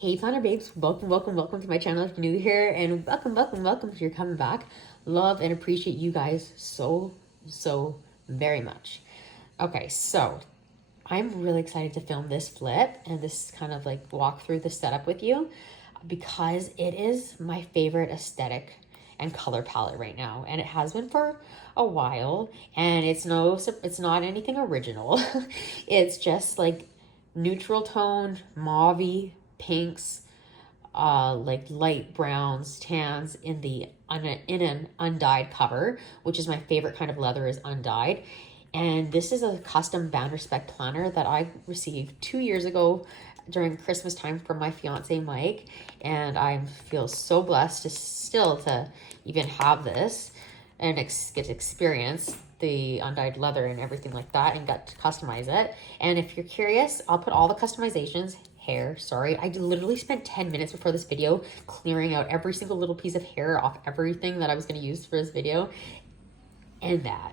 Hey planner babes, welcome to my channel if you're new here, and welcome if you're coming back. Love and appreciate you guys so very much. Okay, so I'm really excited to film this flip and this kind of like walk through the setup with you because it is my favorite aesthetic and color palette right now, and it has been for a while, and it's not anything original. It's just like neutral toned mauve pinks, like light browns, tans in an undyed cover, which is my favorite kind of leather, is undyed. And this is a custom Vanderspek planner that I received 2 years ago during Christmas time from my fiance Mike, and I feel so blessed to even have this and get to experience the undyed leather and everything like that and got to customize it. And if you're curious, I'll put all the customizations. I literally spent 10 minutes before this video clearing out every single little piece of hair off everything that I was going to use for this video, and that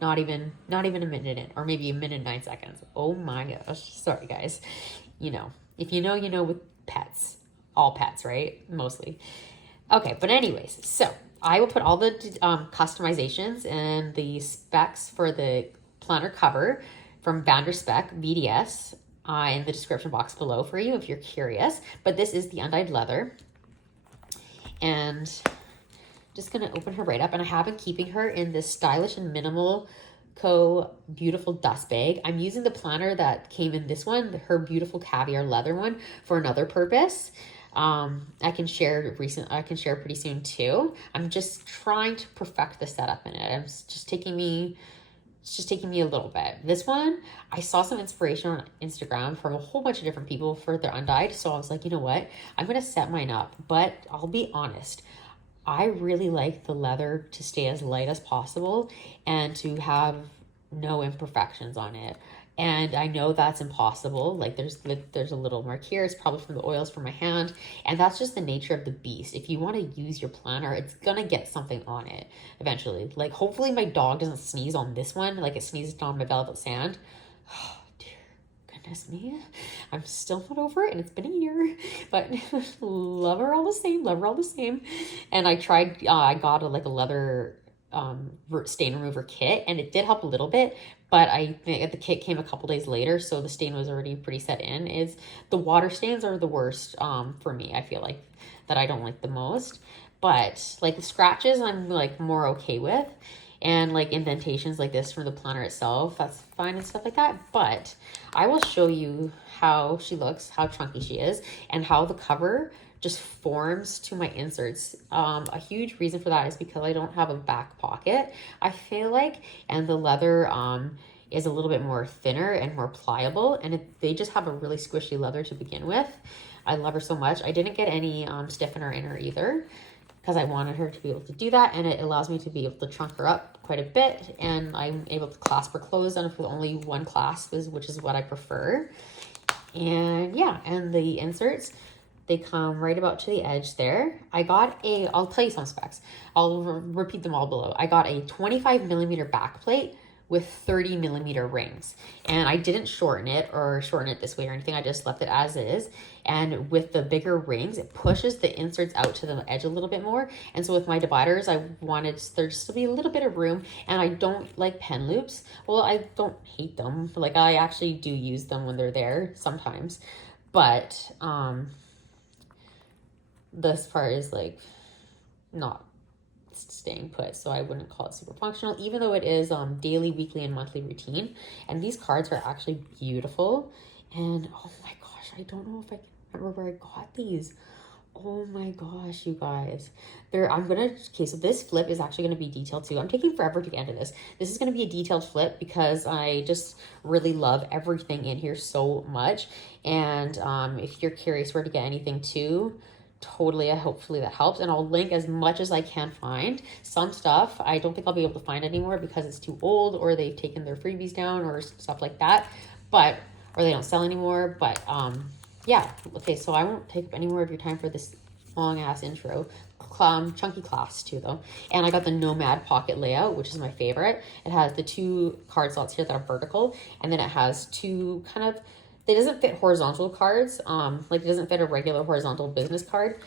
not even a minute in, or maybe a minute and 9 seconds. Oh my gosh, sorry guys. If you know with pets, all pets, right? Mostly. Okay, but anyways, so I will put all the customizations and the specs for the planner cover from Vanderspek VDS in the description box below for you if you're curious. But this is the undyed leather, and just gonna open her right up. And I have been keeping her in this stylish and minimal beautiful dust bag. I'm using the planner that came in this one, her beautiful caviar leather one, for another purpose. I can share pretty soon too. I'm just trying to perfect the setup in it. It's just taking me a little bit. This one, I saw some inspiration on Instagram from a whole bunch of different people for their undyed. So I was like, you know what? I'm going to set mine up. But I'll be honest, I really like the leather to stay as light as possible and to have no imperfections on it. And I know that's impossible. Like there's a little mark here. It's probably from the oils from my hand. And that's just the nature of the beast. If you want to use your planner, it's going to get something on it eventually. Like hopefully my dog doesn't sneeze on this one. Like it sneezed on my velvet sand. Oh, dear goodness me. I'm still not over it, and it's been a year. But love her all the same. And I tried, I got a leather stain remover kit, and it did help a little bit, but I think the kit came a couple days later, so the stain was already pretty set in. Is the water stains are the worst for me. I feel like that I don't like the most, but like the scratches I'm like more okay with, and like indentations like this from the planner itself, that's fine and stuff like that. But I will show you how she looks, how chunky she is, and how the cover just forms to my inserts. A huge reason for that is because I don't have a back pocket, I feel like, and the leather is a little bit more thinner and more pliable, and they just have a really squishy leather to begin with. I love her so much. I didn't get any stiffener in her either because I wanted her to be able to do that, and it allows me to be able to trunk her up quite a bit, and I'm able to clasp her closed on with only one clasp, which is what I prefer. And yeah, and the inserts, they come right about to the edge there. I'll tell you some specs. I'll repeat them all below. I got a 25 millimeter back plate with 30 millimeter rings. And I didn't shorten it this way or anything. I just left it as is. And with the bigger rings, it pushes the inserts out to the edge a little bit more. And so with my dividers, I wanted there just to be a little bit of room. And I don't like pen loops. Well, I don't hate them. Like I actually do use them when they're there sometimes. But this part is like not staying put, so I wouldn't call it super functional, even though it is daily, weekly, and monthly routine. And these cards are actually beautiful. And oh my gosh, I don't know if I can remember where I got these. Oh my gosh, you guys. So this flip is actually going to be detailed too. I'm taking forever to get into this. This is going to be a detailed flip because I just really love everything in here so much. And if you're curious where to get anything too, totally, hopefully that helps. And I'll link as much as I can find. Some stuff I don't think I'll be able to find anymore because it's too old, or they've taken their freebies down or stuff like that, or they don't sell anymore. But yeah, okay, so I won't take up any more of your time for this long ass intro. Chunky clasp too though. And I got the nomad pocket layout, which is my favorite. It has the 2 card slots here that are vertical, and then it has 2 kind of it doesn't fit horizontal cards. Like it doesn't fit a regular horizontal business card.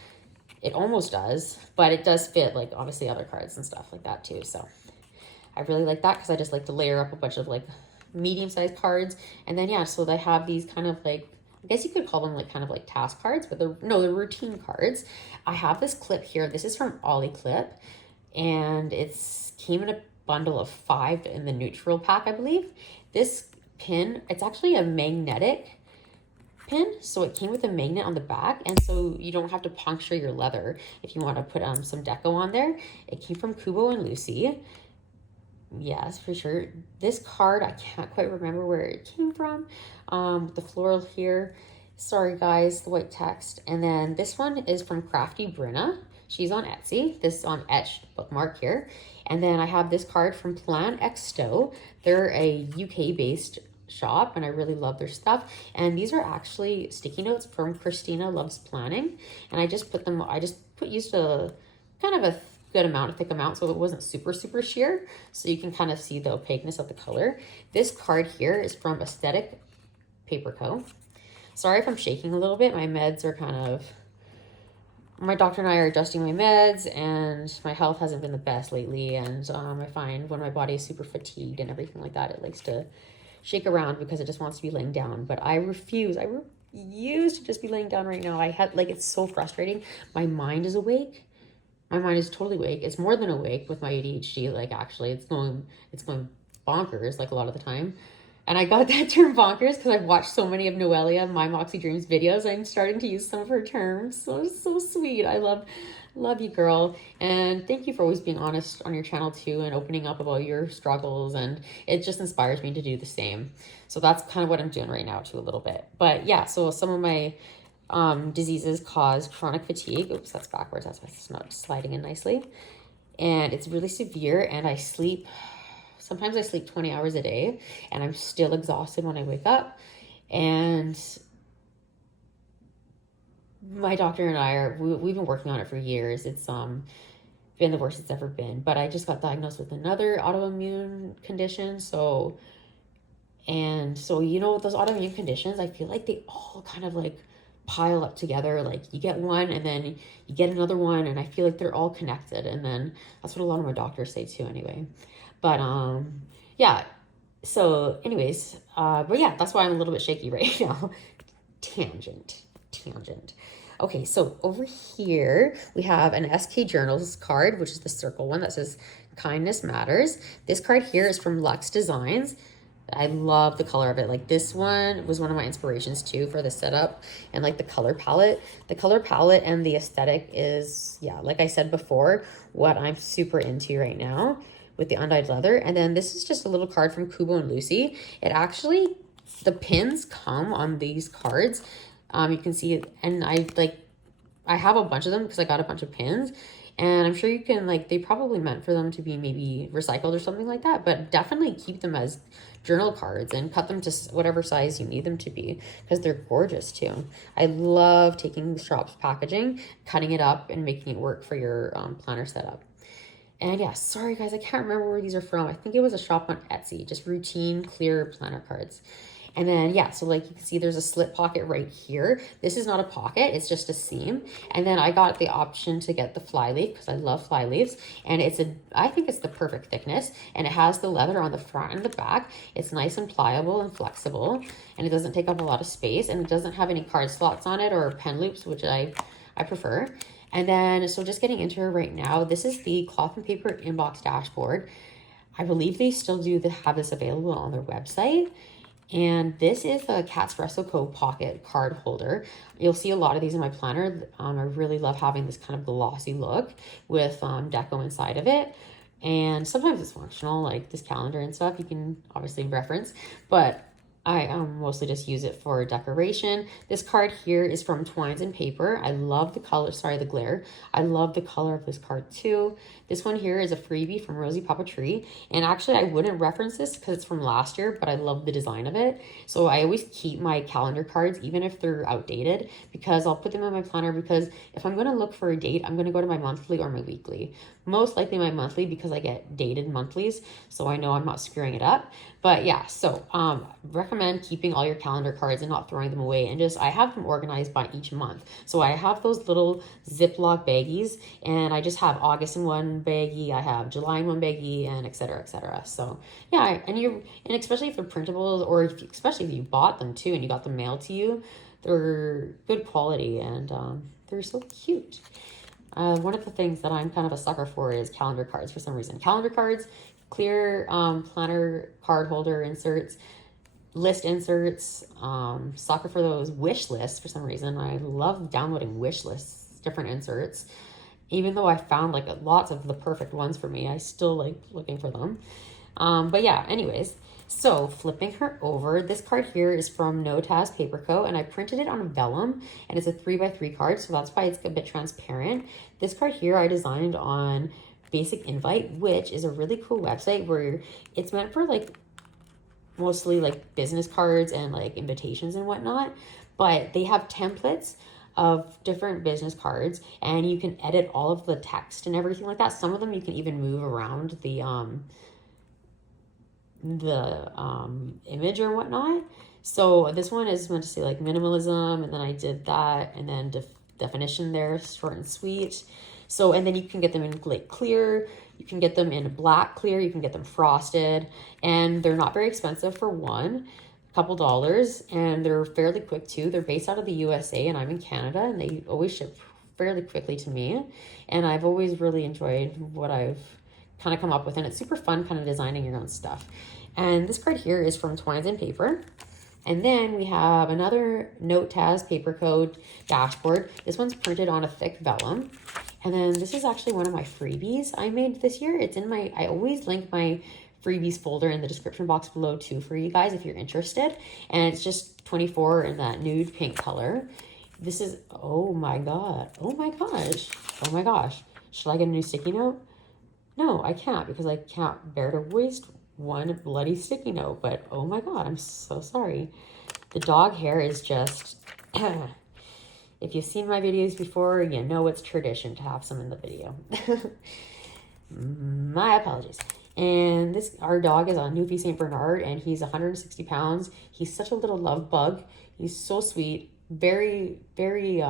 It almost does, but it does fit like obviously other cards and stuff like that too. So I really like that because I just like to layer up a bunch of like medium-sized cards. And then yeah, so they have these kind of like, I guess you could call them like kind of like task cards, but they're routine cards. I have this clip here. This is from Ollie Clip, and it's came in a bundle of 5 in the neutral pack, I believe. This pin, it's actually a magnetic pin, so it came with a magnet on the back, and so you don't have to puncture your leather if you want to put some deco on there. It came from Kubo and Lucy. Yes, for sure. This card, I can't quite remember where it came from. The floral here. Sorry guys, the white text. And then this one is from Crafty Brenna. She's on Etsy. This is on etched bookmark here. And then I have this card from Plan Exto. They're a UK-based shop, and I really love their stuff. And these are actually sticky notes from Christina Loves Planning. And I just used a kind of a good amount, a thick amount, so it wasn't super sheer, so you can kind of see the opaqueness of the color. This card here is from Aesthetic Paper Co. Sorry if I'm shaking a little bit. My meds are kind of, my doctor and I are adjusting my meds, and my health hasn't been the best lately, and I find when my body is super fatigued and everything like that, it likes to shake around because it just wants to be laying down. But I refuse to just be laying down right now. It's so frustrating. My mind is awake. My mind is totally awake. It's more than awake with my ADHD. Like actually it's going bonkers like a lot of the time. And I got that term bonkers because I've watched so many of Noelia, My Moxie Dreams videos. I'm starting to use some of her terms. So sweet. I love you, girl. And thank you for always being honest on your channel too, and opening up about your struggles. And it just inspires me to do the same. So that's kind of what I'm doing right now too, a little bit. But yeah, so some of my diseases cause chronic fatigue. Oops, that's backwards. That's why it's not sliding in nicely. And it's really severe, and sometimes I sleep 20 hours a day, and I'm still exhausted when I wake up. And my doctor and we've been working on it for years. It's been the worst it's ever been. But I just got diagnosed with another autoimmune condition. So you know, those autoimmune conditions, I feel like they all kind of like pile up together. Like you get one and then you get another one, and I feel like they're all connected. And then that's what a lot of my doctors say too anyway. But yeah, so anyways, but yeah, that's why I'm a little bit shaky right now. Tangent. Okay, so over here we have an SK Journals card, which is the circle one that says kindness matters. This card here is from Luxe Designs. I love the color of it. Like this one was one of my inspirations too for the setup, and like the color palette and the aesthetic is, yeah, like I said before, what I'm super into right now with the undyed leather. And then this is just a little card from Kubo and Lucy. It actually, the pins come on these cards. You can see it, and I have a bunch of them because I got a bunch of pins. And I'm sure you can, like, they probably meant for them to be maybe recycled or something like that, but definitely keep them as journal cards and cut them to whatever size you need them to be, because they're gorgeous too. I love taking shop's packaging, cutting it up, and making it work for your planner setup. And yeah, sorry guys, I can't remember where these are from. I think it was a shop on Etsy, just routine clear planner cards. And then, yeah, so like you can see there's a slip pocket right here. This is not a pocket, it's just a seam. And then I got the option to get the flyleaf because I love flyleaves. And I think it's the perfect thickness. And it has the leather on the front and the back. It's nice and pliable and flexible. And it doesn't take up a lot of space. And it doesn't have any card slots on it or pen loops, which I prefer. And then, so just getting into it right now, this is the cloth and paper inbox dashboard. I believe they still have this available on their website. And this is a catspressoco pocket card holder. You'll see a lot of these in my planner. I really love having this kind of glossy look with deco inside of it. And sometimes it's functional, like this calendar and stuff, you can obviously reference, but I mostly just use it for decoration. This card here is from Twines and Paper. I love the color, sorry, the glare. I love the color of this card too. This one here is a freebie from Rosie Papeterie. And actually I wouldn't reference this because it's from last year, but I love the design of it. So I always keep my calendar cards, even if they're outdated, because I'll put them in my planner, because if I'm gonna look for a date, I'm gonna go to my monthly or my weekly. Most likely my monthly, because I get dated monthlies, so I know I'm not screwing it up. But yeah, so recommend keeping all your calendar cards and not throwing them away, and just, I have them organized by each month. So I have those little Ziploc baggies, and I just have August in one baggie, I have July in one baggie, and etc. etc. So yeah, and especially if they're printables, or especially if you bought them too and you got them mailed to you, they're good quality, and they're so cute. One of the things that I'm kind of a sucker for is calendar cards for some reason. Calendar cards, clear planner card holder inserts, list inserts, sucker for those wish lists for some reason. I love downloading wish lists, different inserts. Even though I found like lots of the perfect ones for me, I still like looking for them. But yeah, anyways, so flipping her over, this card here is from Notaz Paper Co. and I printed it on vellum, and it's a 3x3 card, so that's why it's a bit transparent. This card here I designed on Basic Invite, which is a really cool website where it's meant for like mostly like business cards and like invitations and whatnot, but they have templates of different business cards, and you can edit all of the text and everything like that. Some of them you can even move around the image or whatnot. So this one is meant to say like minimalism, and then I did that, and then definition there, short and sweet. So, and then you can get them in like clear, you can get them in black clear, you can get them frosted, and they're not very expensive for one, a couple dollars, and they're fairly quick too. They're based out of the USA, and I'm in Canada, and they always ship fairly quickly to me, and I've always really enjoyed what I've kind of come up with, and it's super fun kind of designing your own stuff. And this card here is from Twines and Paper. And then we have another Notaz Paper Co. dashboard. This one's printed on a thick vellum. And then this is actually one of my freebies I made this year. It's in my, I always link my freebies folder in the description box below too for you guys if you're interested. And it's just 24 in that nude pink color. This is, oh my God. Oh my gosh. Oh my gosh. Should I get a new sticky note? No, I can't, because I can't bear to waste one bloody sticky note. But oh my God, I'm so sorry. The dog hair is just, if you've seen my videos before, you know it's tradition to have some in the video. My apologies. And this, our dog is a Newfie St. Bernard, and he's 160 pounds. He's such a little love bug. He's so sweet, very, very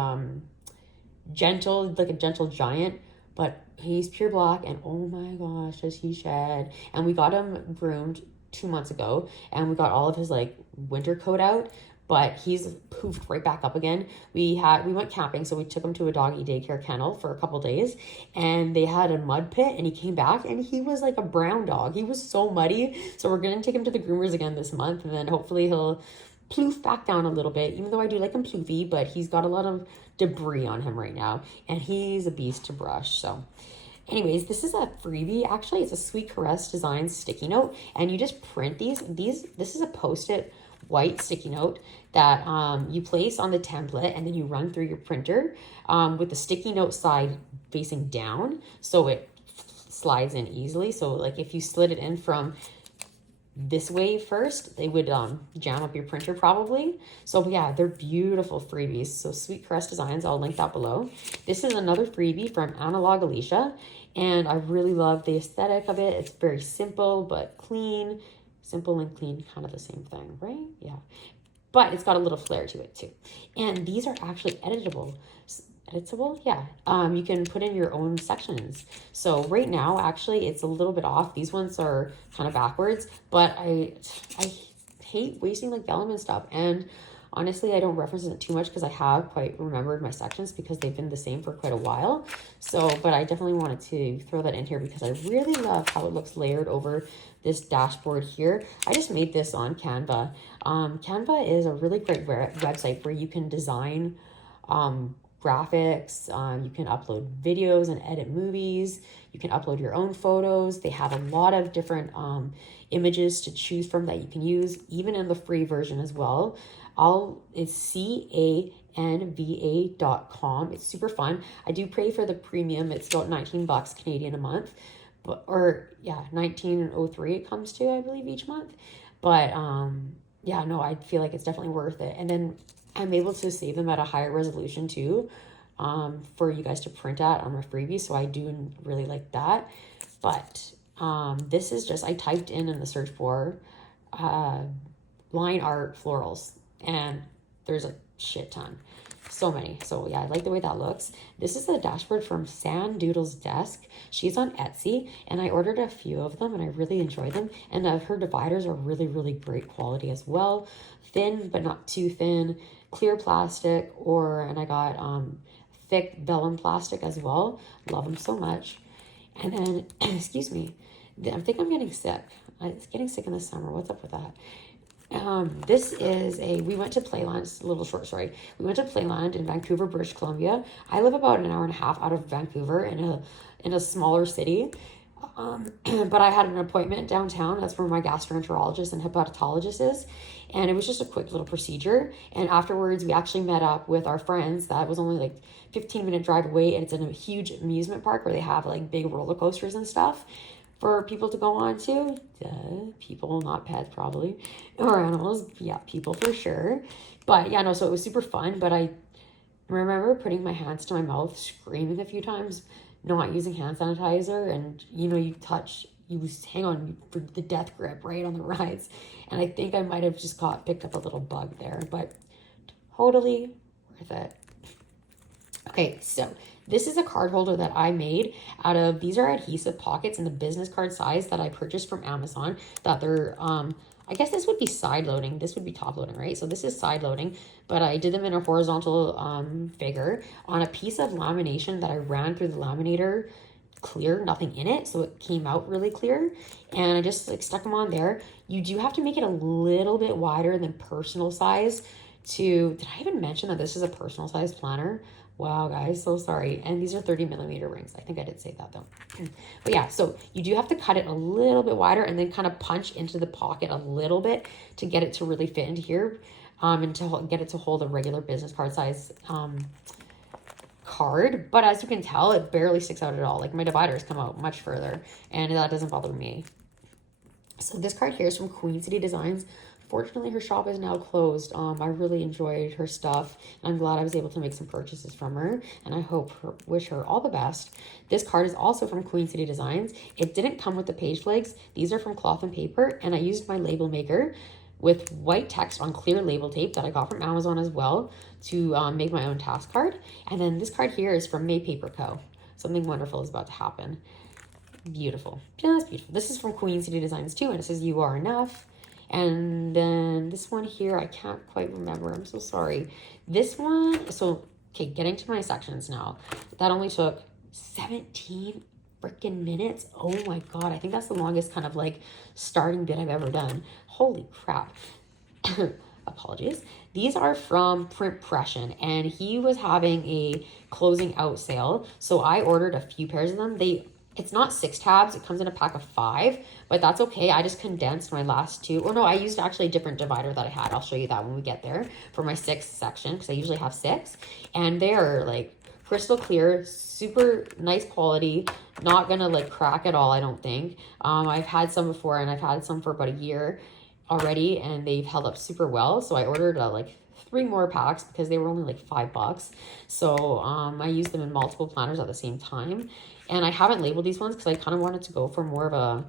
gentle, like a gentle giant, but he's pure black, and oh my gosh, does he shed. And we got him groomed 2 months ago, and we got all of his like winter coat out, but he's poofed right back up again. We went camping, so we took him to a doggy daycare kennel for a couple days, and they had a mud pit, and he came back, and he was like a brown dog. He was so muddy. So we're gonna take him to the groomers again this month, and then hopefully he'll ploof back down a little bit, even though I do like him ploofy, but he's got a lot of debris on him right now, and he's a beast to brush. So anyways, this is a freebie. Actually, it's a Sweet Caress Designs sticky note, and you just print these. This is a post-it white sticky note that you place on the template, and then you run through your printer with the sticky note side facing down, so it slides in easily. So like if you slid it in from this way first, they would jam up your printer probably. So yeah, they're beautiful freebies. So Sweet Caress Designs, I'll link that below. This is another freebie from Analog Alicia, and I really love the aesthetic of it. It's very simple but clean. Simple and clean, kind of the same thing, right? Yeah, but it's got a little flair to it too. And these are actually editable. Editable, yeah. You can put in your own sections. So right now, actually, it's a little bit off. These ones are kind of backwards, but I hate wasting like vellum and stuff. And honestly, I don't reference it too much because I have quite remembered my sections because they've been the same for quite a while. So, but I definitely wanted to throw that in here because I really love how it looks layered over this dashboard here. I just made this on Canva. Canva is a really great website where you can design graphics, you can upload videos and edit movies, you can upload your own photos. They have a lot of different images to choose from that you can use, even in the free version as well. It's canva.com. It's super fun. I do pay for the premium. It's about 19 bucks Canadian a month, but, or yeah, 19.03 it comes to, I believe, each month. But yeah, no, I feel like it's definitely worth it. And then I'm able to save them at a higher resolution too, for you guys to print at on my freebie. So I do really like that. But this is just, I typed in the search bar line art florals, and there's a shit ton. So many. So yeah, I like the way that looks. This is the dashboard from Sandoodles Desk. She's on Etsy, and I ordered a few of them, and I really enjoy them. And her dividers are really, really great quality as well. Thin, but not too thin. Clear plastic, and I got thick vellum plastic as well. Love them so much. And then, excuse me, I think I'm getting sick. It's getting sick in the summer. What's up with that? This is we went to Playland. It's a little short story. We went to Playland in Vancouver, British Columbia. I live about an hour and a half out of Vancouver in a smaller city. But I had an appointment downtown. That's where my gastroenterologist and hepatologist is. And it was just a quick little procedure. And afterwards, we actually met up with our friends. That was only like 15-minute drive away. And it's in a huge amusement park where they have like big roller coasters and stuff for people to go on to. People, not pets probably, or animals. Yeah, people for sure. But yeah, no, so it was super fun. But I remember putting my hands to my mouth, screaming a few times, not using hand sanitizer. And you hang on for the death grip right on the rides. And I think I might have just picked up a little bug there, but totally worth it. Okay, so this is a card holder that I made out of, these are adhesive pockets in the business card size that I purchased from Amazon, that they're, I guess this would be side loading. This would be top loading, right? So this is side loading, but I did them in a horizontal figure on a piece of lamination that I ran through the laminator clear, nothing in it, so it came out really clear. And I just like stuck them on there. You do have to make it a little bit wider than personal size did I even mention that this is a personal size planner? Wow, guys, so sorry. And these are 30mm rings. I think I did say that though. But yeah, so you do have to cut it a little bit wider and then kind of punch into the pocket a little bit to get it to really fit into here, and to get it to hold a regular business card size card. But as you can tell, it barely sticks out at all. Like my dividers come out much further, and that doesn't bother me. So this card here is from Queen City Designs. Fortunately, her shop is now closed. I really enjoyed her stuff, and I'm glad I was able to make some purchases from her, and I wish her all the best. This card is also from Queen City Designs. It didn't come with the page flags. These are from cloth and paper, and I used my label maker with white text on clear label tape that I got from Amazon as well to make my own task card. And then this card here is from May Paper Co. Something wonderful is about to happen. Beautiful, just beautiful. This is from Queen City Designs too, and it says "You Are Enough." And then this one here, I can't quite remember. I'm so sorry. This one, so, okay, getting to my sections now. That only took 17 freaking minutes. Oh my God. I think that's the longest kind of like starting bit I've ever done. Holy crap. Apologies. These are from Printpression, and he was having a closing out sale. So I ordered a few pairs of them. It's not 6 tabs. It comes in a pack of 5, but that's okay. I just condensed my last 2. Or no, I used actually a different divider that I had. I'll show you that when we get there for my 6th section, because I usually have 6. And they are like crystal clear, super nice quality, not gonna like crack at all, I don't think. I've had some before, and I've had some for about a year already, and they've held up super well. So I ordered like 3 more packs because they were only like $5. So I used them in multiple planners at the same time. And I haven't labeled these ones because I kind of wanted to go for more of a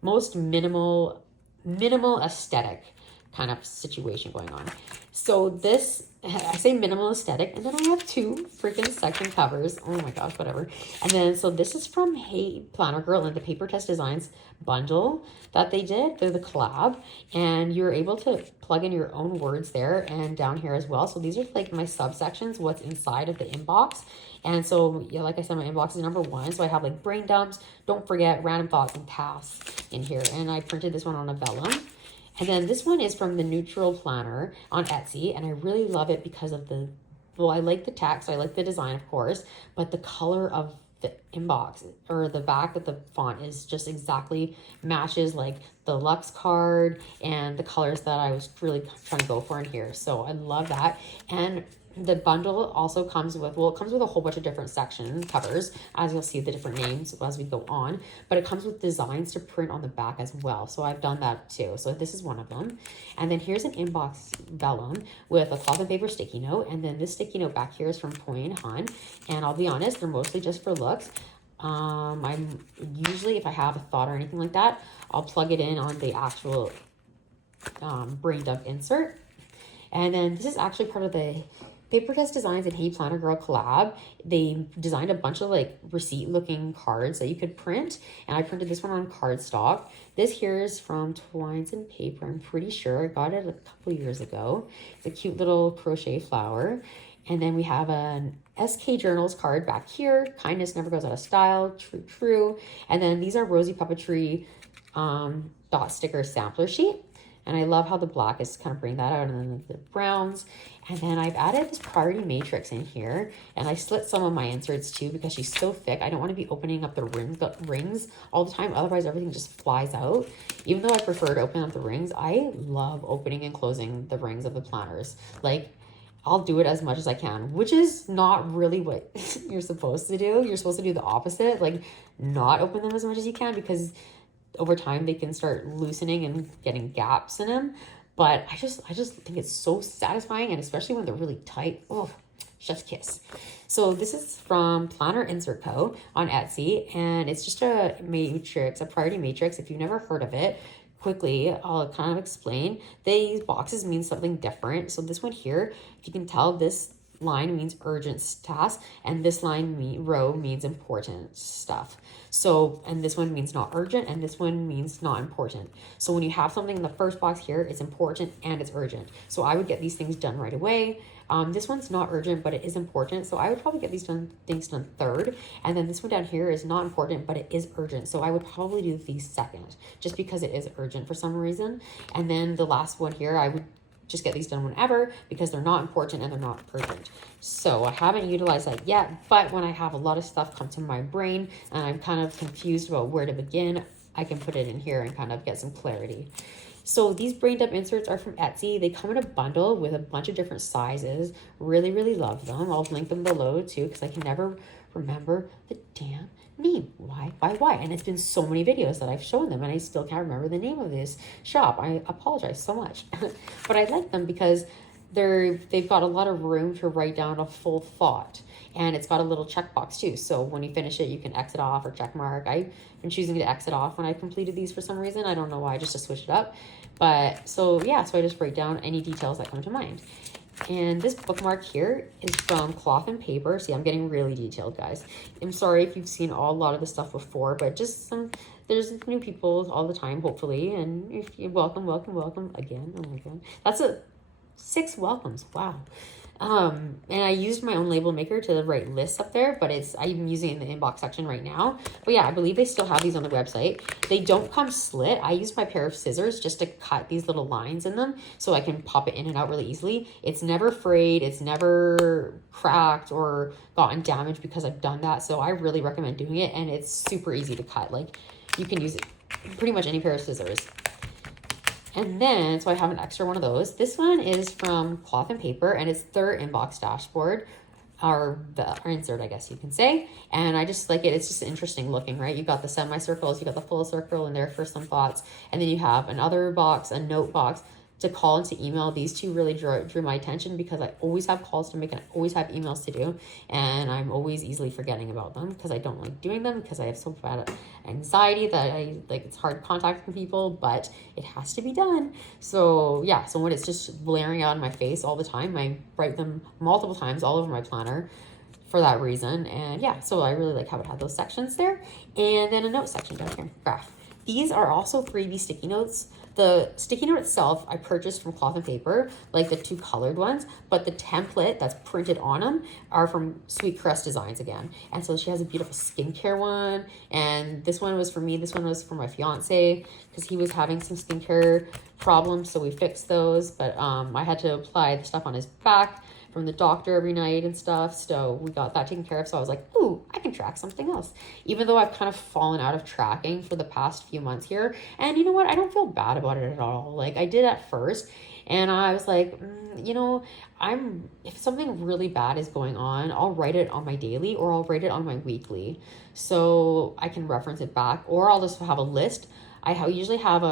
most minimal aesthetic kind of situation going on. So this, I say minimal aesthetic, and then I have 2 freaking section covers. Oh my gosh, whatever. And then, so this is from heyplannergirl and the papertessdesigns bundle that they did. They're the collab, and you're able to plug in your own words there and down here as well. So these are like my subsections, what's inside of the inbox. And so, yeah, like I said, my inbox is number 1. So I have like brain dumps, don't forget, random thoughts, and tasks in here. And I printed this one on a vellum. And then this one is from the Neutral Planner on Etsy, and I really love it because of I like the text, I like the design, of course, but the color of the inbox or the back of the font is just exactly matches like the Luxe card and the colors that I was really trying to go for in here. So I love that. And the bundle also comes with, it comes with a whole bunch of different section covers, as you'll see the different names as we go on, but it comes with designs to print on the back as well. So I've done that too. So this is one of them. And then here's an inbox vellum with a cloth and paper sticky note. And then this sticky note back here is from Point Hun. And I'll be honest, they're mostly just for looks. I'm usually, if I have a thought or anything like that, I'll plug it in on the actual brain dump insert. And then this is actually part of the PERSONAL and heyplannergirl collab. They designed a bunch of like receipt looking cards that you could print, and I printed this one on cardstock. This here is from Twines and Paper. I'm pretty sure I got it a couple years ago. It's a cute little crochet flower. And then we have an SK Journals card back here. Kindness never goes out of style. True, true. And then these are Rosy Puppetry dot sticker sampler sheet. And I love how the black is kind of bringing that out, and then the browns. And then I've added this priority matrix in here, and I slit some of my inserts too because she's so thick. I don't want to be opening up the rings all the time. Otherwise, everything just flies out. Even though I prefer to open up the rings, I love opening and closing the rings of the planners. Like, I'll do it as much as I can, which is not really what you're supposed to do. You're supposed to do the opposite, like not open them as much as you can, because over time they can start loosening and getting gaps in them. But I just think it's so satisfying, and especially when they're really tight. Oh, chef's kiss. So this is from Planner Insert Co. on Etsy, and it's just a matrix, a priority matrix. If you've never heard of it, quickly I'll kind of explain. These boxes mean something different. So this one here, if you can tell, this line means urgent task, and this row means important stuff. So, and this one means not urgent, and this one means not important. So when you have something in the first box here, it's important and it's urgent. So I would get these things done right away. This one's not urgent, but it is important. So I would probably get these things done third. And then this one down here is not important, but it is urgent. So I would probably do these second, just because it is urgent for some reason. And then the last one here, I would just get these done whenever, because they're not important and they're not urgent. So I haven't utilized that yet, but when I have a lot of stuff come to my brain and I'm kind of confused about where to begin, I can put it in here and kind of get some clarity. So these brain dump inserts are from Etsy. They come in a bundle with a bunch of different sizes. Really, really love them. I'll link them below too, because I can never remember the damn name. Why? And it's been so many videos that I've shown them and I still can't remember the name of this shop. I apologize so much. But I like them because they've got a lot of room to write down a full thought, and it's got a little checkbox too. So when you finish it, you can exit off or check mark. I've been choosing to exit off when I completed these for some reason. I don't know why, just to switch it up. But so yeah, so I just write down any details that come to mind. And this bookmark here is from Cloth and Paper. See, I'm getting really detailed, guys. I'm sorry if you've seen a lot of this stuff before, but just there's new people all the time, hopefully. And if you welcome again. Oh my God. That's 6 welcomes. Wow. And I used my own label maker to write lists up there, but I'm using it in the inbox section right now. But yeah, I believe they still have these on the website. They don't come slit. I used my pair of scissors just to cut these little lines in them so I can pop it in and out really easily. It's never frayed. It's never cracked or gotten damaged because I've done that. So I really recommend doing it, and it's super easy to cut. Like, you can use it pretty much any pair of scissors. And then, so I have an extra one of those. This one is from Cloth and Paper, and it's their inbox dashboard, or the insert, I guess you can say. And I just like it. It's just interesting looking, right? You got the semicircles, you got the full circle in there for some thoughts. And then you have another box, a note box to call and to email. These two really drew my attention because I always have calls to make and I always have emails to do, and I'm always easily forgetting about them because I don't like doing them because I have so bad anxiety that it's hard contacting people, but it has to be done. So yeah, so when it's just blaring out in my face all the time, I write them multiple times all over my planner for that reason. And yeah, so I really like how it had those sections there. And then a note section down here, graph. These are also freebie sticky notes. The sticky note itself, I purchased from Cloth and Paper, like the 2 colored ones, but the template that's printed on them are from Sweet Crust Designs again. And so she has a beautiful skincare one, and this one was for me, this one was for my fiance, because he was having some skincare problems, so we fixed those, but I had to apply the stuff on his back from the doctor every night and stuff, so we got that taken care of. So I was like, ooh, I can track something else, even though I've kind of fallen out of tracking for the past few months here. And you know what, I don't feel bad about it at all. Like, I did at first, and I was like, you know, if something really bad is going on, I'll write it on my daily, or I'll write it on my weekly, so I can reference it back, or I'll just have a list. I usually have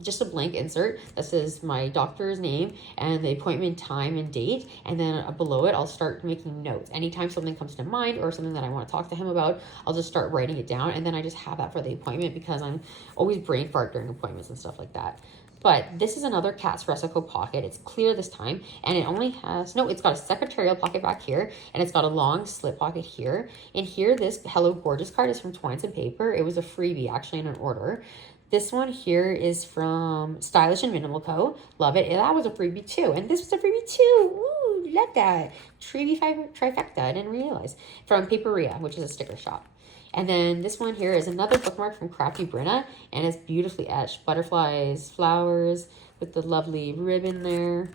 just a blank insert that says my doctor's name and the appointment time and date, and then below it I'll start making notes. Anytime something comes to mind or something that I want to talk to him about, I'll just start writing it down, and then I just have that for the appointment because I'm always brain fart during appointments and stuff like that. But this is another catspressoco pocket. It's clear this time, and it only has, no, it's got a secretarial pocket back here, and it's got a long slip pocket here. And here, this Hello Gorgeous card is from Twines and Paper. It was a freebie, actually, in an order. This one here is from Stylish and Minimal Co. Love it. And that was a freebie too. And this was a freebie too. Woo, love that. Freebie trifecta. I didn't realize. From Paperia, which is a sticker shop. And then this one here is another bookmark from Crafty Brenna, and it's beautifully etched. Butterflies, flowers, with the lovely ribbon there.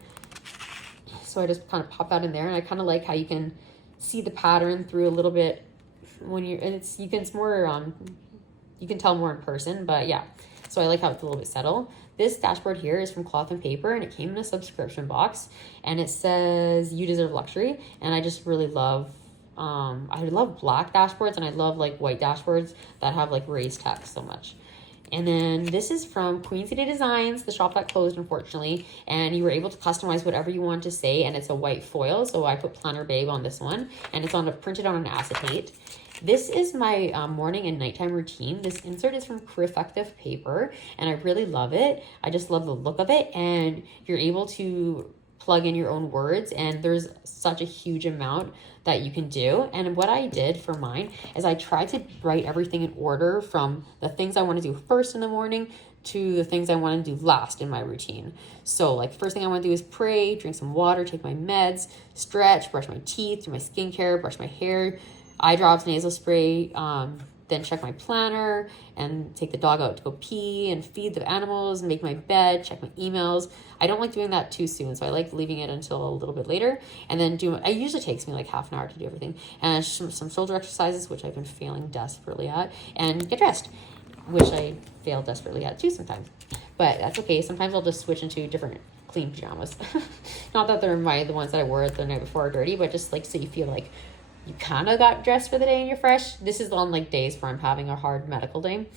So I just kind of pop that in there, and I kind of like how you can see the pattern through a little bit when you're, and it's, you can, it's more, you can tell more in person, but yeah. So I like how it's a little bit subtle. This dashboard here is from Cloth and Paper, and it came in a subscription box, and it says, "You deserve luxury." And I just really love, I love black dashboards, and I love like white dashboards that have like raised text so much. And then this is from Queen City Designs, the shop that closed, unfortunately, and you were able to customize whatever you want to say, and it's a white foil, so I put Planner Babe on this one, and it's printed on an acetate. This is my morning and nighttime routine. This insert is from Effective Paper, and I really love it. I just love the look of it, and you're able to plug in your own words, and there's such a huge amount that you can do. And what I did for mine is I tried to write everything in order, from the things I want to do first in the morning to the things I want to do last in my routine. So like, first thing I want to do is pray, drink some water, take my meds, stretch, brush my teeth, do my skincare, brush my hair, eye drops, nasal spray, then check my planner and take the dog out to go pee and feed the animals, make my bed, check my emails. I don't like doing that too soon, so I like leaving it until a little bit later, and then it usually takes me like half an hour to do everything, and some shoulder exercises, which I've been failing desperately at, and get dressed, which I fail desperately at too sometimes, but that's okay. Sometimes I'll just switch into different clean pajamas. Not that the ones that I wore the night before are dirty, but just like so you feel like you kind of got dressed for the day and you're fresh. This is on like days where I'm having a hard medical day,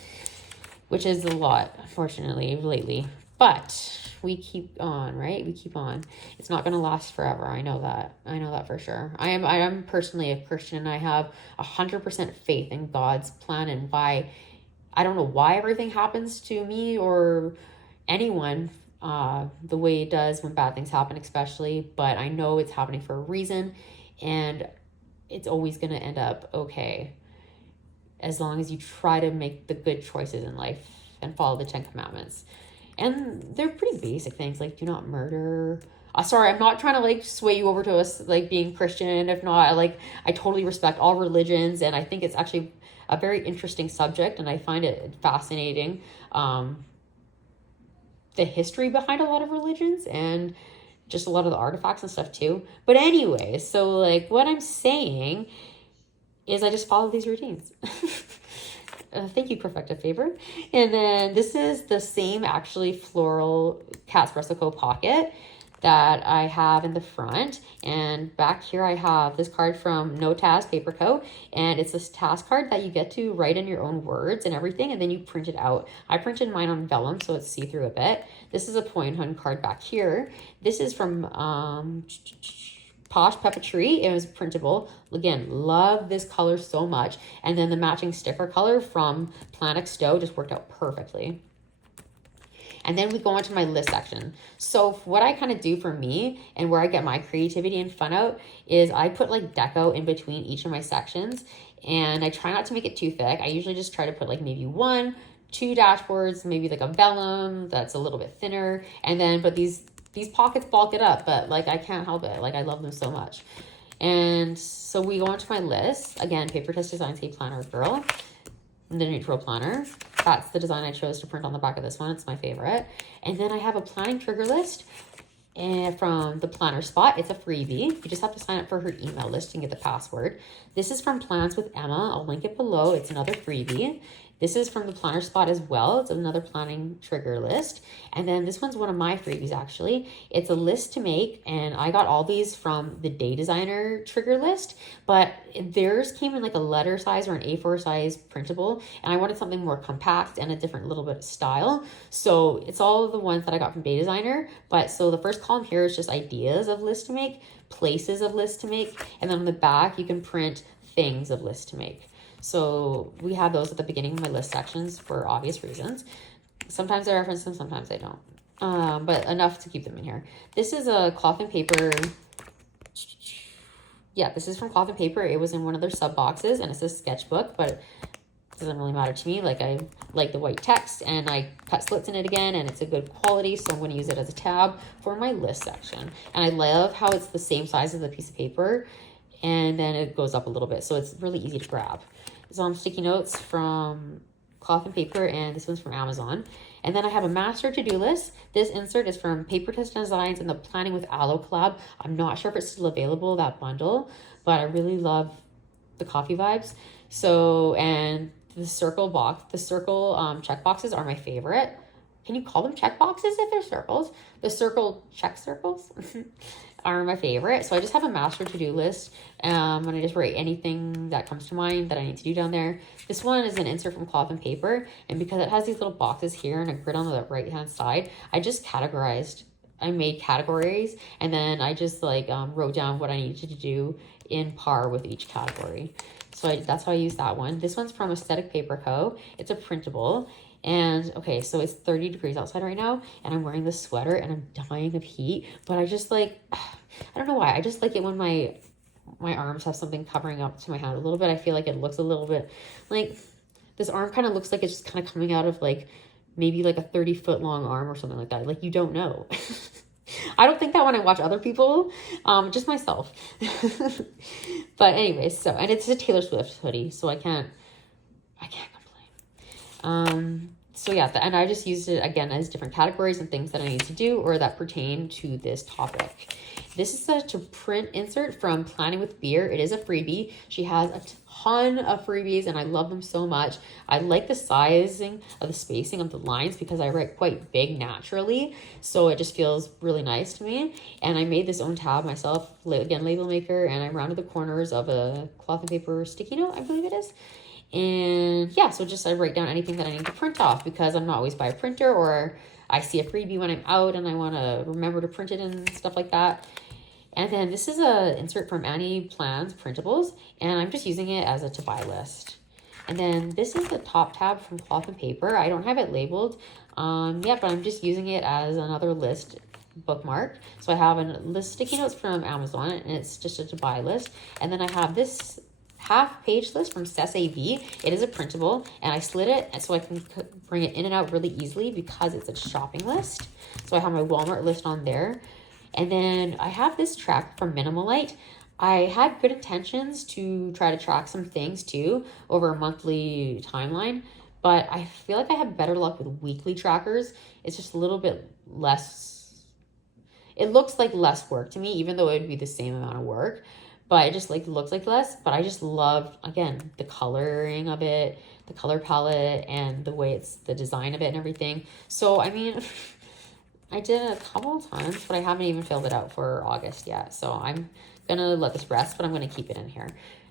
which is a lot, unfortunately, lately. But we keep on, right? We keep on. It's not going to last forever. I know that. I know that for sure. I am personally a Christian, and I have 100% faith in God's plan and why. I don't know why everything happens to me or anyone the way it does when bad things happen, especially. But I know it's happening for a reason, and it's always going to end up okay, as long as you try to make the good choices in life and follow the 10 Commandments. And they're pretty basic things, like do not murder. Sorry, I'm not trying to like sway you over to us like being Christian. If not, I totally respect all religions, and I think it's actually a very interesting subject, and I find it fascinating, the history behind a lot of religions and just a lot of the artifacts and stuff too. But anyway, so like what I'm saying is I just follow these routines. Thank you, Perfective Favor. And then this is the same actually floral catspressoco pocket that I have in the front, and back here I have this card from No Task Paper Co, and it's this task card that you get to write in your own words and everything, and then you print it out. I printed mine on vellum so it's see-through a bit. This is a point hunt card back here. This is from Posh Papeterie. It was printable. Again, love this color so much, and then the matching sticker color from Planet Stowe just worked out perfectly. And then we go on to my list section. So what I kind of do for me and where I get my creativity and fun out is I put like deco in between each of my sections, and I try not to make it too thick. I usually just try to put like maybe 1, 2 dashboards, maybe like a vellum that's a little bit thinner, and then but these pockets bulk it up, but like I can't help it. Like I love them so much. And so we go on to my list. Again, papertessdesigns, heyplannergirl. The neutral planner. That's the design I chose to print on the back of this one. It's my favorite. And then I have a planning trigger list from the Planner Spot. It's a freebie. You just have to sign up for her email list and get the password. This is from Plans with Emma. I'll link it below. It's another freebie. This is from the Planner Spot as well. It's another planning trigger list. And then this one's one of my freebies, actually. It's a list to make, and I got all these from the Day Designer trigger list, but theirs came in like a letter size or an A4 size printable, and I wanted something more compact and a different little bit of style. So it's all of the ones that I got from Day Designer. But so the first column here is just ideas of lists to make, places of lists to make, and then on the back you can print things of lists to make. So we have those at the beginning of my list sections for obvious reasons. Sometimes I reference them, sometimes I don't. but enough to keep them in here. This is a cloth and paper. Yeah, this is from Cloth and Paper. It was in one of their sub boxes, and it's a sketchbook, but it doesn't really matter to me. Like, I like the white text, and I cut slits in it again, and it's a good quality, so I'm going to use it as a tab for my list section. And I love how it's the same size as the piece of paper, and then it goes up a little bit, so it's really easy to grab. Some sticky notes from Cloth and Paper, and this one's from Amazon. And then I have a master to-do list. This insert is from PERSONAL and the Planning with Aloe collab. I'm not sure if it's still available, that bundle, but I really love the coffee vibes. So, and the circle box, the circle check boxes are my favorite. Can you call them check boxes if they're circles? The circle check circles are my favorite. So I just have a master to-do list, and I just write anything that comes to mind that I need to do down there. This one is an insert from Cloth and Paper, and because it has these little boxes here and a grid on the right hand side, I made categories, and then I just like wrote down what I needed to do in par with each category. So that's how I use that one. This one's from Aesthetic Paper Co. It's a printable. And okay, so it's 30 degrees outside right now, and I'm wearing this sweater, and I'm dying of heat, but I just like, I don't know why, I just like it when my arms have something covering up to my hand a little bit. I feel like it looks a little bit like, this arm kind of looks like it's just kind of coming out of like, maybe like a 30-foot long arm or something like that. Like, you don't know. I don't think that when I watch other people, just myself. But anyways, so, and it's a Taylor Swift hoodie, so I can't complain. So yeah, and I just used it again as different categories and things that I need to do or that pertain to this topic. This is a to print insert from Planning with Beer. It is a freebie. She has a ton of freebies, and I love them so much. I like the sizing of the spacing of the lines because I write quite big naturally, so it just feels really nice to me. And I made this own tab myself, again, label maker, and I rounded the corners of a Cloth and Paper sticky note, I believe it is. And yeah, so just I write down anything that I need to print off because I'm not always by a printer, or I see a freebie when I'm out and I want to remember to print it and stuff like that. And then this is a insert from Annie Plans Printables, and I'm just using it as a to buy list. And then this is the top tab from Cloth and Paper. I don't have it labeled yet, but I'm just using it as another list bookmark. So I have a list sticky notes from Amazon, and it's just a to buy list. And then I have this half-page list from SESAV. It is a printable, and I slid it so I can bring it in and out really easily because it's a shopping list. So I have my Walmart list on there. And then I have this track from Minimalite. I had good intentions to try to track some things too over a monthly timeline, but I feel like I have better luck with weekly trackers. It's just a little bit less, it looks like less work to me, even though it would be the same amount of work. But it just like looks like less, but I just love, again, the coloring of it, the color palette, and the way it's, the design of it and everything. So, I mean, I did it a couple of times, but I haven't even filled it out for August yet. So I'm going to let this rest, but I'm going to keep it in here.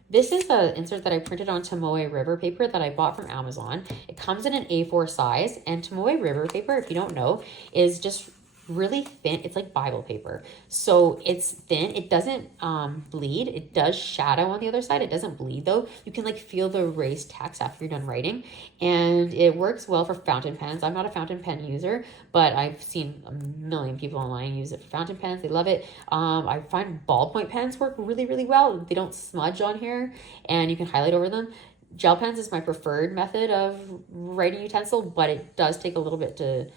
This is the insert that I printed on Tomoe River paper that I bought from Amazon. It comes in an A4 size, and Tomoe River paper, if you don't know, is just really thin. It's like Bible paper, so it's thin. It doesn't bleed. It does shadow on the other side. It doesn't bleed though. You can like feel the erased text after you're done writing, and it works well for fountain pens. I'm not a fountain pen user, but I've seen a million people online use it for fountain pens. They love it. I find ballpoint pens work really, really well. They don't smudge on here, and you can highlight over them. Gel pens is my preferred method of writing utensil, but it does take a little bit to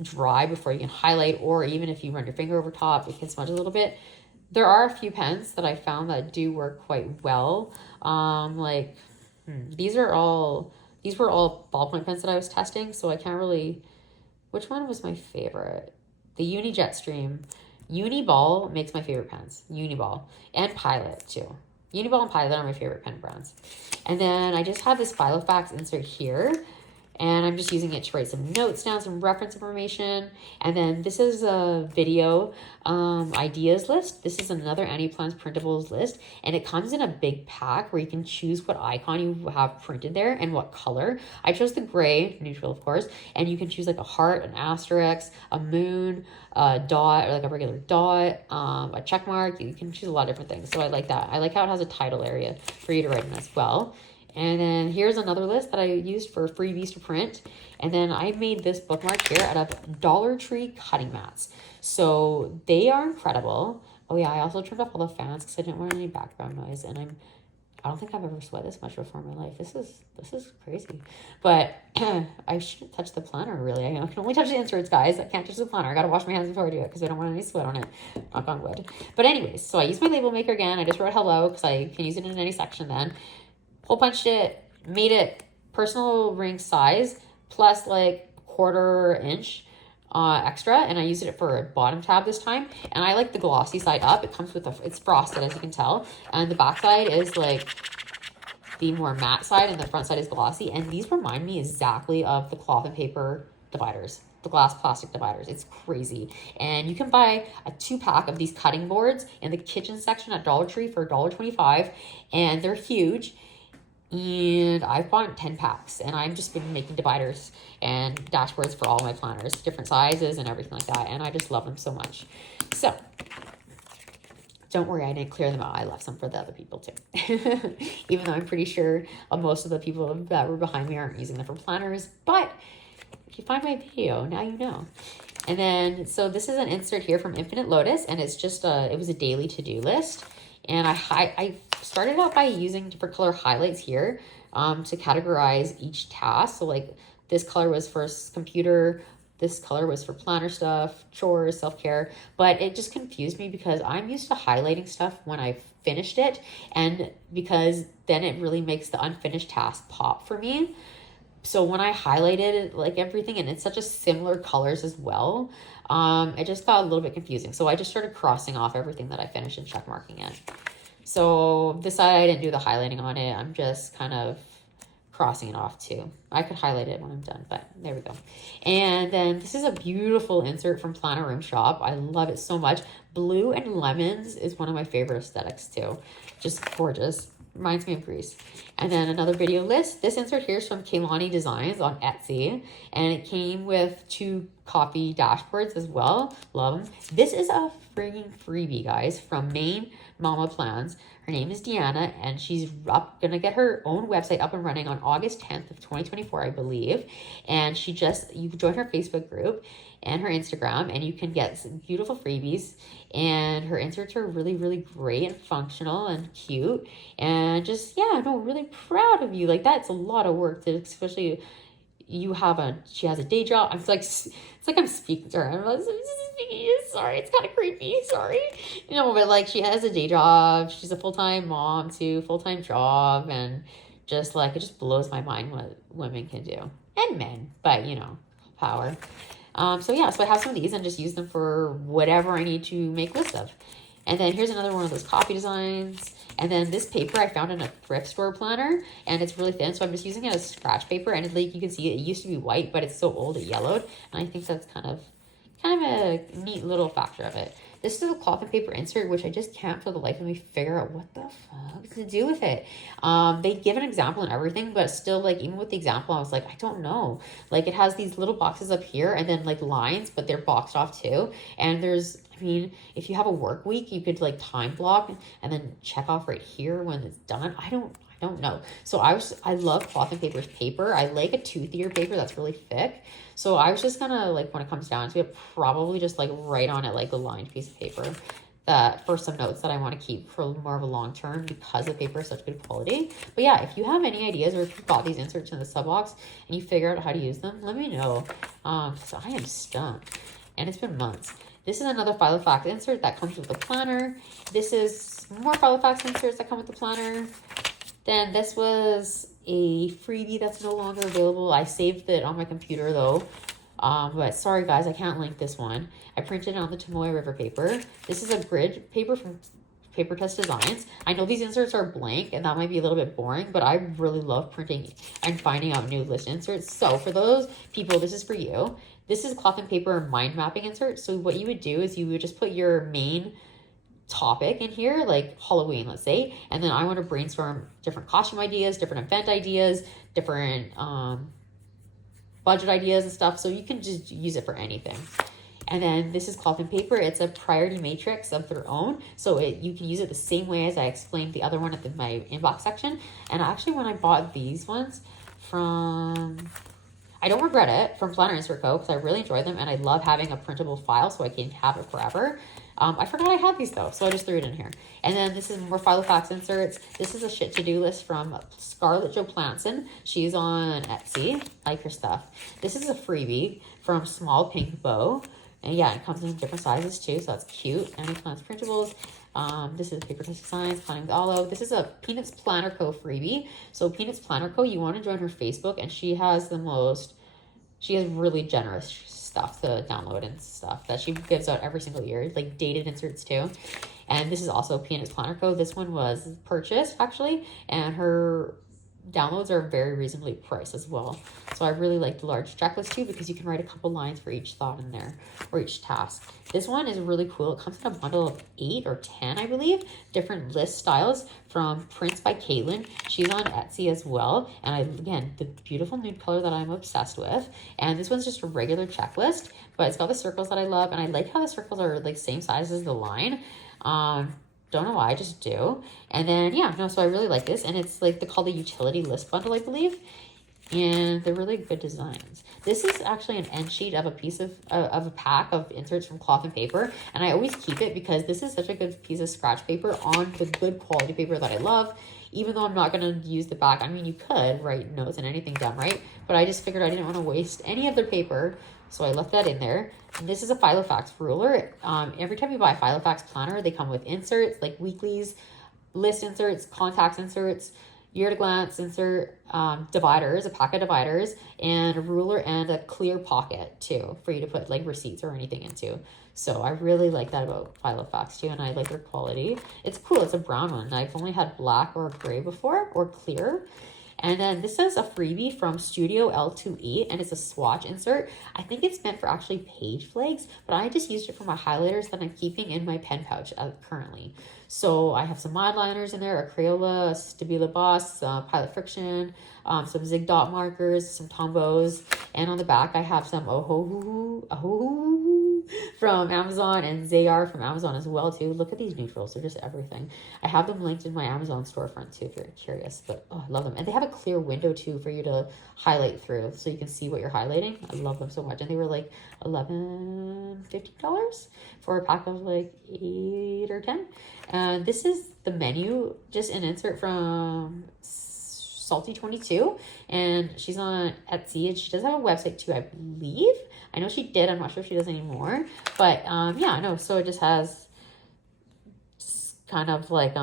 dry before you can highlight, or even if you run your finger over top, it can smudge a little bit. There are a few pens that I found that do work quite well. These were all ballpoint pens that I was testing, so I can't really, which one was my favorite? The Uni Jetstream. Uniball makes my favorite pens. Uniball and Pilot too. Uniball and Pilot are my favorite pen brands. And then I just have this Filofax insert here, and I'm just using it to write some notes down, some reference information. And then this is a video ideas list. This is another Annie Plans printables list, and it comes in a big pack where you can choose what icon you have printed there and what color. I chose the gray, neutral of course, and you can choose like a heart, an asterisk, a moon, a dot, or like a regular dot, a check mark. You can choose a lot of different things. So I like that. I like how it has a title area for you to write in as well. And then here's another list that I used for freebies to print. And then I made this bookmark here out of Dollar Tree cutting mats. So they are incredible. Oh yeah, I also turned off all the fans because I didn't want any background noise. And I don't think I've ever sweat this much before in my life. This is crazy. But I shouldn't touch the planner, really. I can only touch the inserts, guys. I can't touch the planner. I got to wash my hands before I do it because I don't want any sweat on it. Knock on wood. But anyways, so I used my label maker again. I just wrote hello because I can use it in any section then. Hole punched it, made it personal ring size plus like 1/4 inch extra, and I used it for a bottom tab this time. And I like the glossy side up. It comes with it's frosted, as you can tell, and the back side is like the more matte side, and the front side is glossy. And these remind me exactly of the cloth and paper dividers, the glass plastic dividers. It's crazy. And you can buy a 2-pack of these cutting boards in the kitchen section at Dollar Tree for $1.25, and they're huge. And I've bought 10 packs, and I've just been making dividers and dashboards for all my planners, different sizes and everything like that. And I just love them so much. So don't worry, I didn't clear them out. I left some for the other people too. Even though I'm pretty sure most of the people that were behind me aren't using them for planners. But if you find my video, now you know. And then, so this is an insert here from Infinite Lotus, and it's just it was a daily to-do list. And I started out by using different color highlights here to categorize each task. So like this color was for computer, this color was for planner stuff, chores, self-care. But it just confused me because I'm used to highlighting stuff when I finished it. And because then it really makes the unfinished task pop for me. So when I highlighted like everything, and it's such a similar colors as well, it just got a little bit confusing. So I just started crossing off everything that I finished and check marking it. So this side, I didn't do the highlighting on it. I'm just kind of crossing it off too. I could highlight it when I'm done, but there we go. And then this is a beautiful insert from Planner Room Shop. I love it so much. Blue and lemons is one of my favorite aesthetics too. Just gorgeous. Reminds me of Greece. And then another video list. This insert here is from Kaylani Designs on Etsy. And it came with 2 copy dashboards as well. Love them. This is a frigging freebie, guys, from Maine Mama Plans. Her name is Deanna, and she's gonna get her own website up and running on August 10th of 2024, I believe. And you can join her Facebook group and her Instagram, and you can get some beautiful freebies. And her inserts are really, really great and functional and cute. And just, yeah, no, really proud of you. Like, that's a lot of work, especially she has a day job. It's like I'm speaking to her. Sorry, it's kind of creepy. Sorry. But like she has a day job. She's a full-time mom too, full-time job. And just like, it just blows my mind what women can do. And men, but power. So yeah, so I have some of these and just use them for whatever I need to make lists of. And then here's another one of those copy designs. And then this paper I found in a thrift store planner, and it's really thin, so I'm just using it as scratch paper. And like you can see, it used to be white, but it's so old it yellowed. And I think that's kind of a neat little factor of it. This is a cloth and paper insert, which I just can't for the life of me figure out what the fuck to do with it. They give an example and everything, but still, like, even with the example, I was like, I don't know. Like, it has these little boxes up here and then like lines, but they're boxed off too. And if you have a work week, you could like time block and then check off right here when it's done. I don't know. So I love cloth and paper's paper. I like a toothier paper that's really thick. So I was just gonna, like, when it comes down to it, probably just like write on it like a lined piece of paper that for some notes that I want to keep for more of a long term because the paper is such good quality. But yeah, if you have any ideas, or if you got these inserts in the sub box and you figure out how to use them, let me know. So I am stumped, and it's been months. This is another Filofax insert that comes with the planner. This is more Filofax inserts that come with the planner. Then this was a freebie that's no longer available. I saved it on my computer though. But sorry guys, I can't link this one. I printed it on the Tomoe River paper. This is a grid paper from PapertessDesigns. I know these inserts are blank and that might be a little bit boring, but I really love printing and finding out new list inserts. So for those people, this is for you. This is cloth and paper mind mapping insert. So what you would do is you would just put your main topic in here, like Halloween, let's say, and then I want to brainstorm different costume ideas, different event ideas, different budget ideas and stuff. So you can just use it for anything. And then this is cloth and paper. It's a priority matrix of their own. So you can use it the same way as I explained the other one at my inbox section. And actually when I bought these ones from, I don't regret it, from Planner Insert Co. because I really enjoy them and I love having a printable file so I can have it forever. I forgot I had these though, so I just threw it in here. And then this is more Filofax inserts. This is a shit to-do list from Scarlett Johansson. She's on Etsy. I like her stuff. This is a freebie from Small Pink Bow. And yeah, it comes in different sizes too, so that's cute. And it plans printables. This is papertessdesigns, planning with Olive. This is a Peanuts Planner Co. freebie. So Peanuts Planner Co., you want to join her Facebook, and she has really generous stuff to download and stuff that she gives out every single year, like dated inserts too. And this is also Peanuts Planner Co. This one was purchased actually, and her downloads are very reasonably priced as well. So I really like the large checklist too because you can write a couple lines for each thought in there or each task. This one is really cool. It comes in a bundle of 8 or 10, I believe, different list styles from Prints by Caitlin. She's on Etsy as well. And again, the beautiful nude color that I'm obsessed with. And this one's just a regular checklist, but it's got the circles that I love. And I like how the circles are like same size as the line. Don't know why, I just do. And then, yeah, no, so I really like this. And it's like, they call the utility list bundle, I believe. And they're really good designs. This is actually an end sheet of a piece of a pack of inserts from cloth and paper. And I always keep it because this is such a good piece of scratch paper on the good quality paper that I love. Even though I'm not going to use the back. I mean, you could write notes and anything dumb, right? But I just figured I didn't want to waste any of their paper. So I left that in there. And this is a Filofax ruler. Every time you buy a Filofax planner, they come with inserts like weeklies, list inserts, contacts inserts, year to glance insert, dividers, a pack of dividers, and a ruler and a clear pocket too for you to put like receipts or anything into. So I really like that about Filofax too, and I like their quality. It's cool. It's a brown one. I've only had black or gray before, or clear. And then this is a freebie from Studio L2E, and it's a swatch insert. I think it's meant for actually page flags, but I just used it for my highlighters that I'm keeping in my pen pouch currently. So I have some mod liners in there, a Crayola, a Stabila Boss, Pilot Friction, some Zig Dot markers, some Tombos, and on the back I have some from Amazon and Zayar from Amazon as well too. Look at these neutrals, they're just everything. I have them linked in my Amazon storefront too if you're curious, but oh, I love them. And they have a clear window too for you to highlight through so you can see what you're highlighting. I love them so much. And they were like $15 for a pack of like 8 or 10. And this is the menu, just an insert from Salty22, and she's on Etsy, and she does have a website too, I believe. I know she did. I'm not sure if she does anymore, but yeah, no. So it just has kind of like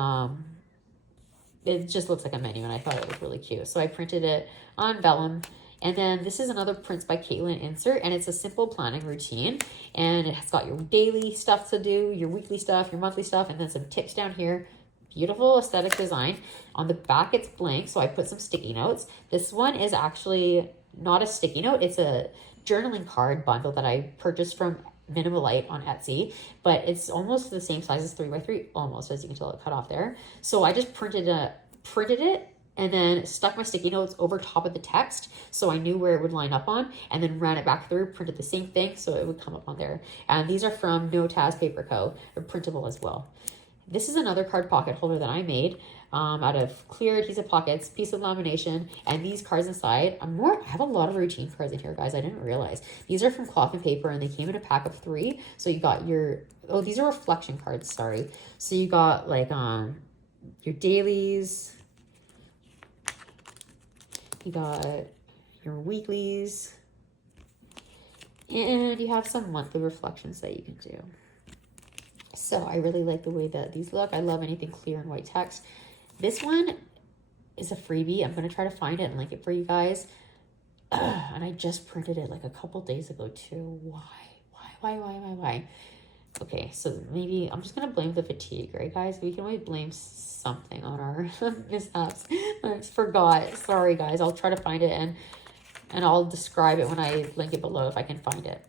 it just looks like a menu, and I thought it was really cute. So I printed it on vellum. And then this is another Prints by Caitlin insert, and it's a simple planning routine, and it has got your daily stuff to do, your weekly stuff, your monthly stuff, and then some tips down here. Beautiful aesthetic design. On the back, it's blank, so I put some sticky notes. This one is actually not a sticky note. It's a journaling card bundle that I purchased from Minimalite on Etsy, but it's almost the same size as 3x3, almost, as you can tell it cut off there. So I just printed it and then stuck my sticky notes over top of the text so I knew where it would line up on, and then ran it back through, printed the same thing so it would come up on there. And these are from No Taz Paper Co. They're printable as well. This is another card pocket holder that I made out of clear adhesive pockets, piece of lamination, and these cards inside. I have a lot of routine cards in here, guys. I didn't realize. These are from Cloth and Paper, and they came in a pack of 3. So you got these are reflection cards, sorry. So you got like your dailies, you got your weeklies, and you have some monthly reflections that you can do. So I really like the way that these look. I love anything clear and white text. This one is a freebie. I'm going to try to find it and link it for you guys. And I just printed it like a couple days ago too. Why? Okay, so maybe I'm just going to blame the fatigue, right, guys? We can always blame something on our mishaps. I just forgot. Sorry, guys. I'll try to find it and I'll describe it when I link it below if I can find it.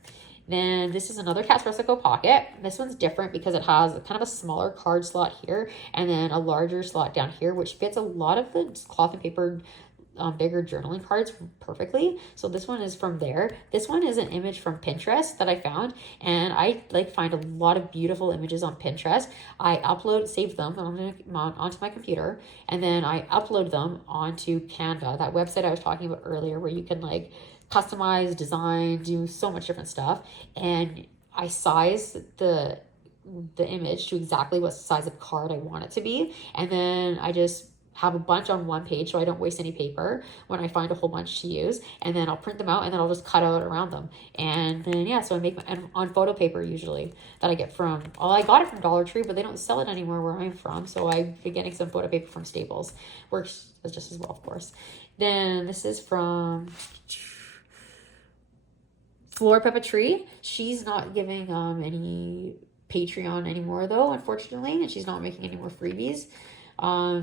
Then this is another catspressoco pocket. This one's different because it has kind of a smaller card slot here and then a larger slot down here, which fits a lot of the cloth and paper bigger journaling cards perfectly. So this one is from there. This one is an image from Pinterest that I found, and I like find a lot of beautiful images on Pinterest. I save them onto my computer, and then I upload them onto Canva, that website I was talking about earlier, where you can like customize, design, do so much different stuff. And I size the image to exactly what size of card I want it to be, and then I just have a bunch on one page so I don't waste any paper when I find a whole bunch to use, and then I'll print them out and then I'll just cut out around them. And then yeah, so I make on photo paper usually that I get from, I got it from Dollar Tree, but they don't sell it anymore where I'm from, so I've been getting some photo paper from Staples. Works just as well, of course. Then this is from Floor Papeterie. She's not giving any Patreon anymore though, unfortunately, and she's not making any more freebies.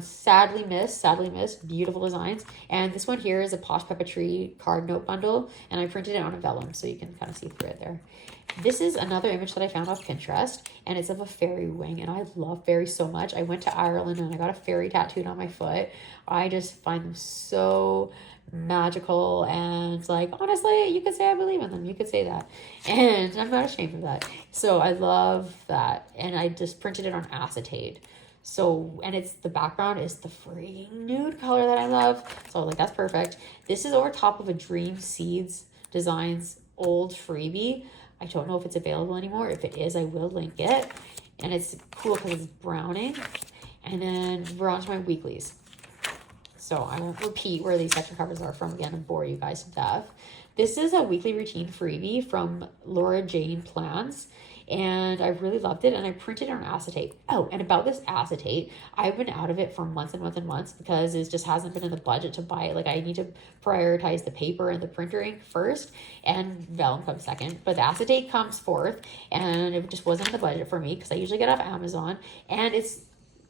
Sadly missed. Beautiful designs. And this one here is a Posh Papeterie card note bundle, and I printed it on a vellum so you can kind of see through it there. This is another image that I found off Pinterest, and it's of a fairy wing, and I love fairies so much. I went to Ireland and I got a fairy tattooed on my foot. I just find them so magical, and like, honestly, you could say I believe in them. You could say that, and I'm not ashamed of that. So I love that, and I just printed it on acetate. So, and it's, the background is the freaking nude color that I love. So like, that's perfect. This is over top of a Dream Seeds Designs old freebie. I don't know if it's available anymore. If it is, I will link it. And it's cool because it's browning. And then we're on to my weeklies. So I won't repeat where these section covers are from again and bore you guys to death. This is a weekly routine freebie from Laura Jane Plans, and I really loved it, and I printed it on acetate. Oh, and about this acetate, I've been out of it for months and months and months because it just hasn't been in the budget to buy it. Like, I need to prioritize the paper and the printer ink first, and vellum comes second, but the acetate comes fourth, and it just wasn't in the budget for me because I usually get off Amazon, and it's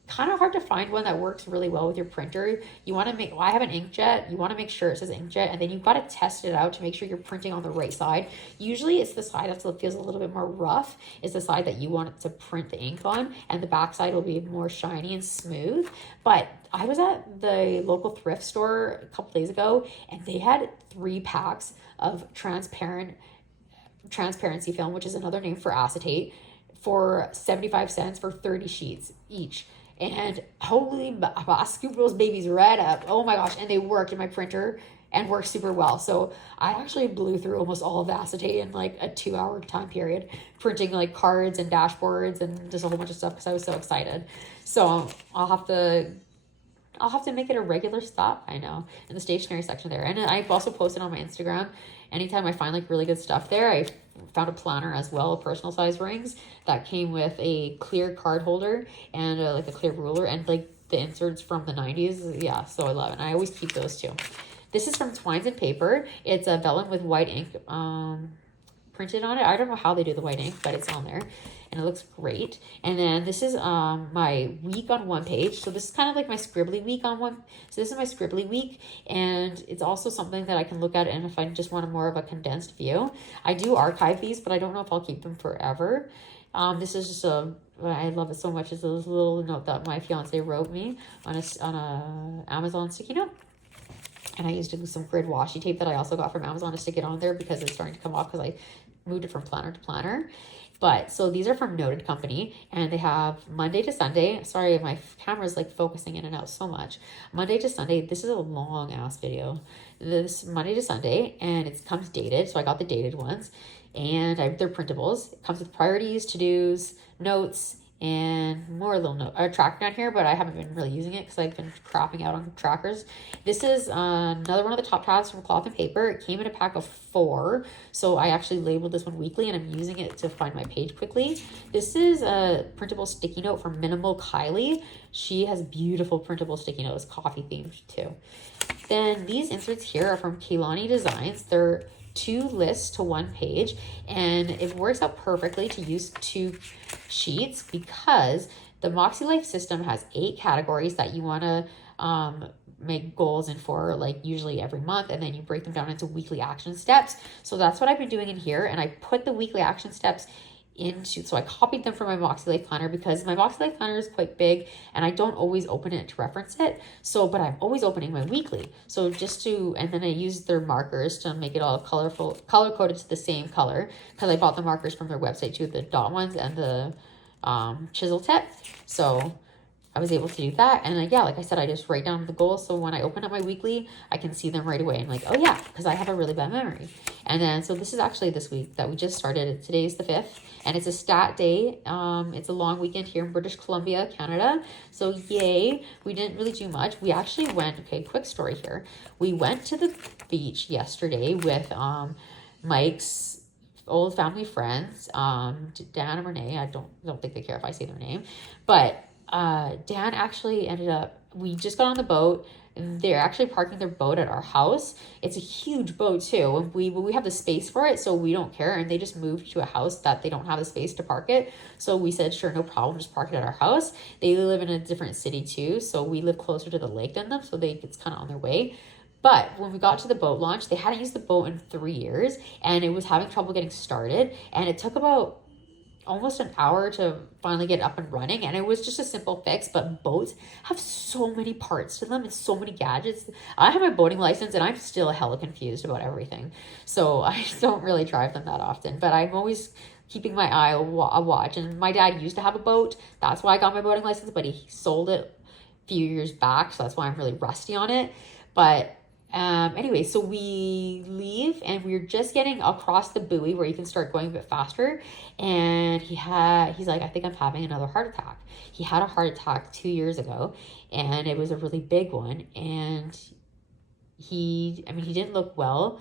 kind of hard to find one that works really well with your printer. You want to make, I have an inkjet, you want to make sure it says inkjet, and then you've got to test it out to make sure you're printing on the right side. Usually it's the side that feels a little bit more rough is the side that you want it to print the ink on, and the back side will be more shiny and smooth. But I was at the local thrift store a couple days ago, and they had 3 packs of transparency film, which is another name for acetate, for 75 cents for 30 sheets each. And holy, I scooped those babies right up. Oh my gosh. And they worked in my printer and worked super well. So I actually blew through almost all of the acetate in like a 2-hour time period, printing like cards and dashboards and just a whole bunch of stuff because I was so excited. So I'll have to make it a regular stop, I know, in the stationery section there. And I've also posted on my Instagram. Anytime I find like really good stuff there, I found a planner as well, personal size rings that came with a clear card holder and like a clear ruler and like the inserts from the 90s. Yeah, so I love it. And I always keep those too. This is from Twines and Paper. It's a vellum with white ink printed on it. I don't know how they do the white ink, but it's on there and it looks great. And then this is my week on one page. So this is kind of like my scribbly week on one. So this is my scribbly week, and it's also something that I can look at, and if I just want a more of a condensed view, I do archive these, but I don't know if I'll keep them forever. This is just I love it so much. It's a little note that my fiance wrote me on a Amazon sticky note. And I used some grid washi tape that I also got from Amazon to stick it on there because it's starting to come off because I moved it from planner to planner. But so these are from Noted Company, and they have Monday to Sunday. Sorry, my camera's like focusing in and out so much. Monday to Sunday. This is a long ass video. This Monday to Sunday, and it comes dated. So I got the dated ones, and they're printables. It comes with priorities, to-dos, notes, and more little tracker down here, but I haven't been really using it because I've been crapping out on trackers. This is another one of the top tabs from Cloth and Paper. It came in a pack of 4, so I actually labeled this one weekly, and I'm using it to find my page quickly. This is a printable sticky note from Minimal Kylie. She has beautiful printable sticky notes, coffee themed too. Then these inserts here are from Kehlani Designs. They're 2 lists to 1 page, and it works out perfectly to use 2 sheets because the Moxie Life system has 8 categories that you want to make goals in for, like usually every month, and then you break them down into weekly action steps. So that's what I've been doing in here, and I put the weekly action steps into, so I copied them from my Voxy Life planner because my Voxy Life planner is quite big and I don't always open it to reference it. So, but I'm always opening my weekly. So just to, and then I use their markers to make it all colorful, color coded to the same color, because I bought the markers from their website too, the dot ones and the chisel tip. So I was able to do that. And yeah, like I said, I just write down the goals. So when I open up my weekly, I can see them right away. I'm like, oh yeah, because I have a really bad memory. And then, so this is actually this week that we just started. Today's the 5th and it's a stat day. It's a long weekend here in British Columbia, Canada. So yay, we didn't really do much. We actually went, okay, quick story here. We went to the beach yesterday with Mike's old family friends, Dan and Renee. I don't think they care if I say their name, but Dan actually ended up, we just got on the boat. They're actually parking their boat at our house. It's a huge boat too. And we have the space for it, so we don't care. And they just moved to a house that they don't have the space to park it. So we said, sure, no problem, just park it at our house. They live in a different city too, so we live closer to the lake than them, so it's kind of on their way. But when we got to the boat launch, they hadn't used the boat in 3 years, and it was having trouble getting started. And it took about almost an hour to finally get up and running, and it was just a simple fix. But boats have so many parts to them and so many gadgets. I have my boating license and I'm still hella confused about everything, so I don't really drive them that often, but I'm always keeping my eye a watch. And my dad used to have a boat, that's why I got my boating license, but he sold it a few years back, so that's why I'm really rusty on it. But anyway, so we leave and we're just getting across the buoy where you can start going a bit faster. And he's like, I think I'm having another heart attack. He had a heart attack 2 years ago and it was a really big one. And he didn't look well,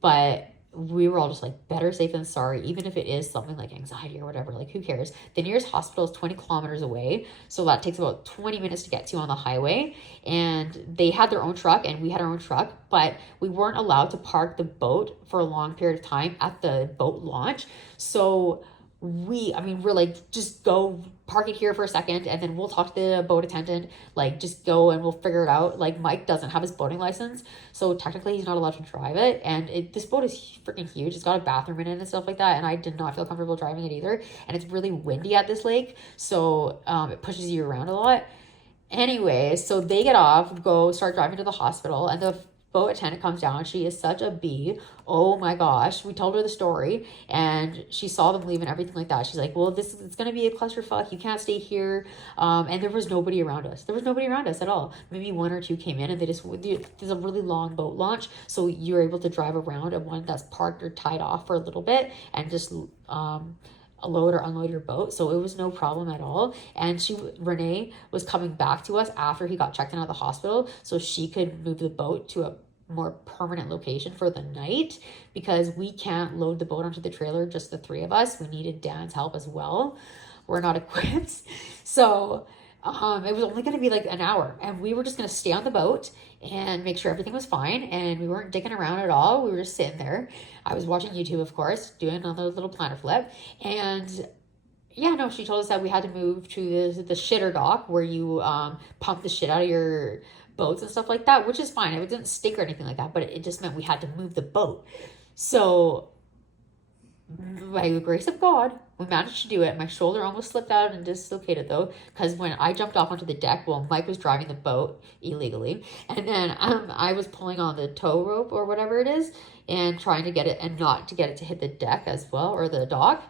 but we were all just like, better safe than sorry. Even if it is something like anxiety or whatever, like who cares? The nearest hospital is 20 kilometers away, so that takes about 20 minutes to get to on the highway. And they had their own truck and we had our own truck, but we weren't allowed to park the boat for a long period of time at the boat launch. So we're like, just go park it here for a second and then we'll talk to the boat attendant, like just go and we'll figure it out. Like Mike doesn't have his boating license, so technically he's not allowed to drive it. And this boat is freaking huge. It's got a bathroom in it and stuff like that, and I did not feel comfortable driving it either. And it's really windy at this lake, so it pushes you around a lot. Anyway, so they get off, go start driving to the hospital, and the boat attendant comes down. She is such a bee. Oh my gosh. We told her the story and she saw them leave and everything like that. She's like, well, it's going to be a clusterfuck. You can't stay here. And there was nobody around us. There was nobody around us at all. Maybe one or two came in and there's a really long boat launch. So you're able to drive around a one that's parked or tied off for a little bit and just, load or unload your boat. So it was no problem at all. And Renee was coming back to us after he got checked in at the hospital, so she could move the boat to a more permanent location for the night, because we can't load the boat onto the trailer, just the 3 of us. We needed Dan's help as well. We're not equipped. So it was only going to be like an hour, and we were just going to stay on the boat and make sure everything was fine. And we weren't dicking around at all. We were just sitting there. I was watching YouTube, of course, doing another little planner flip. And yeah, no, she told us that we had to move to the shitter dock where you pump the shit out of your boats and stuff like that, which is fine. It didn't stink or anything like that, but it just meant we had to move the boat. So by the grace of God, we managed to do it. My shoulder almost slipped out and dislocated though, because when I jumped off onto the deck, well, Mike was driving the boat illegally, and then I was pulling on the tow rope or whatever it is and trying to get it and not to get it to hit the deck as well, or the dock.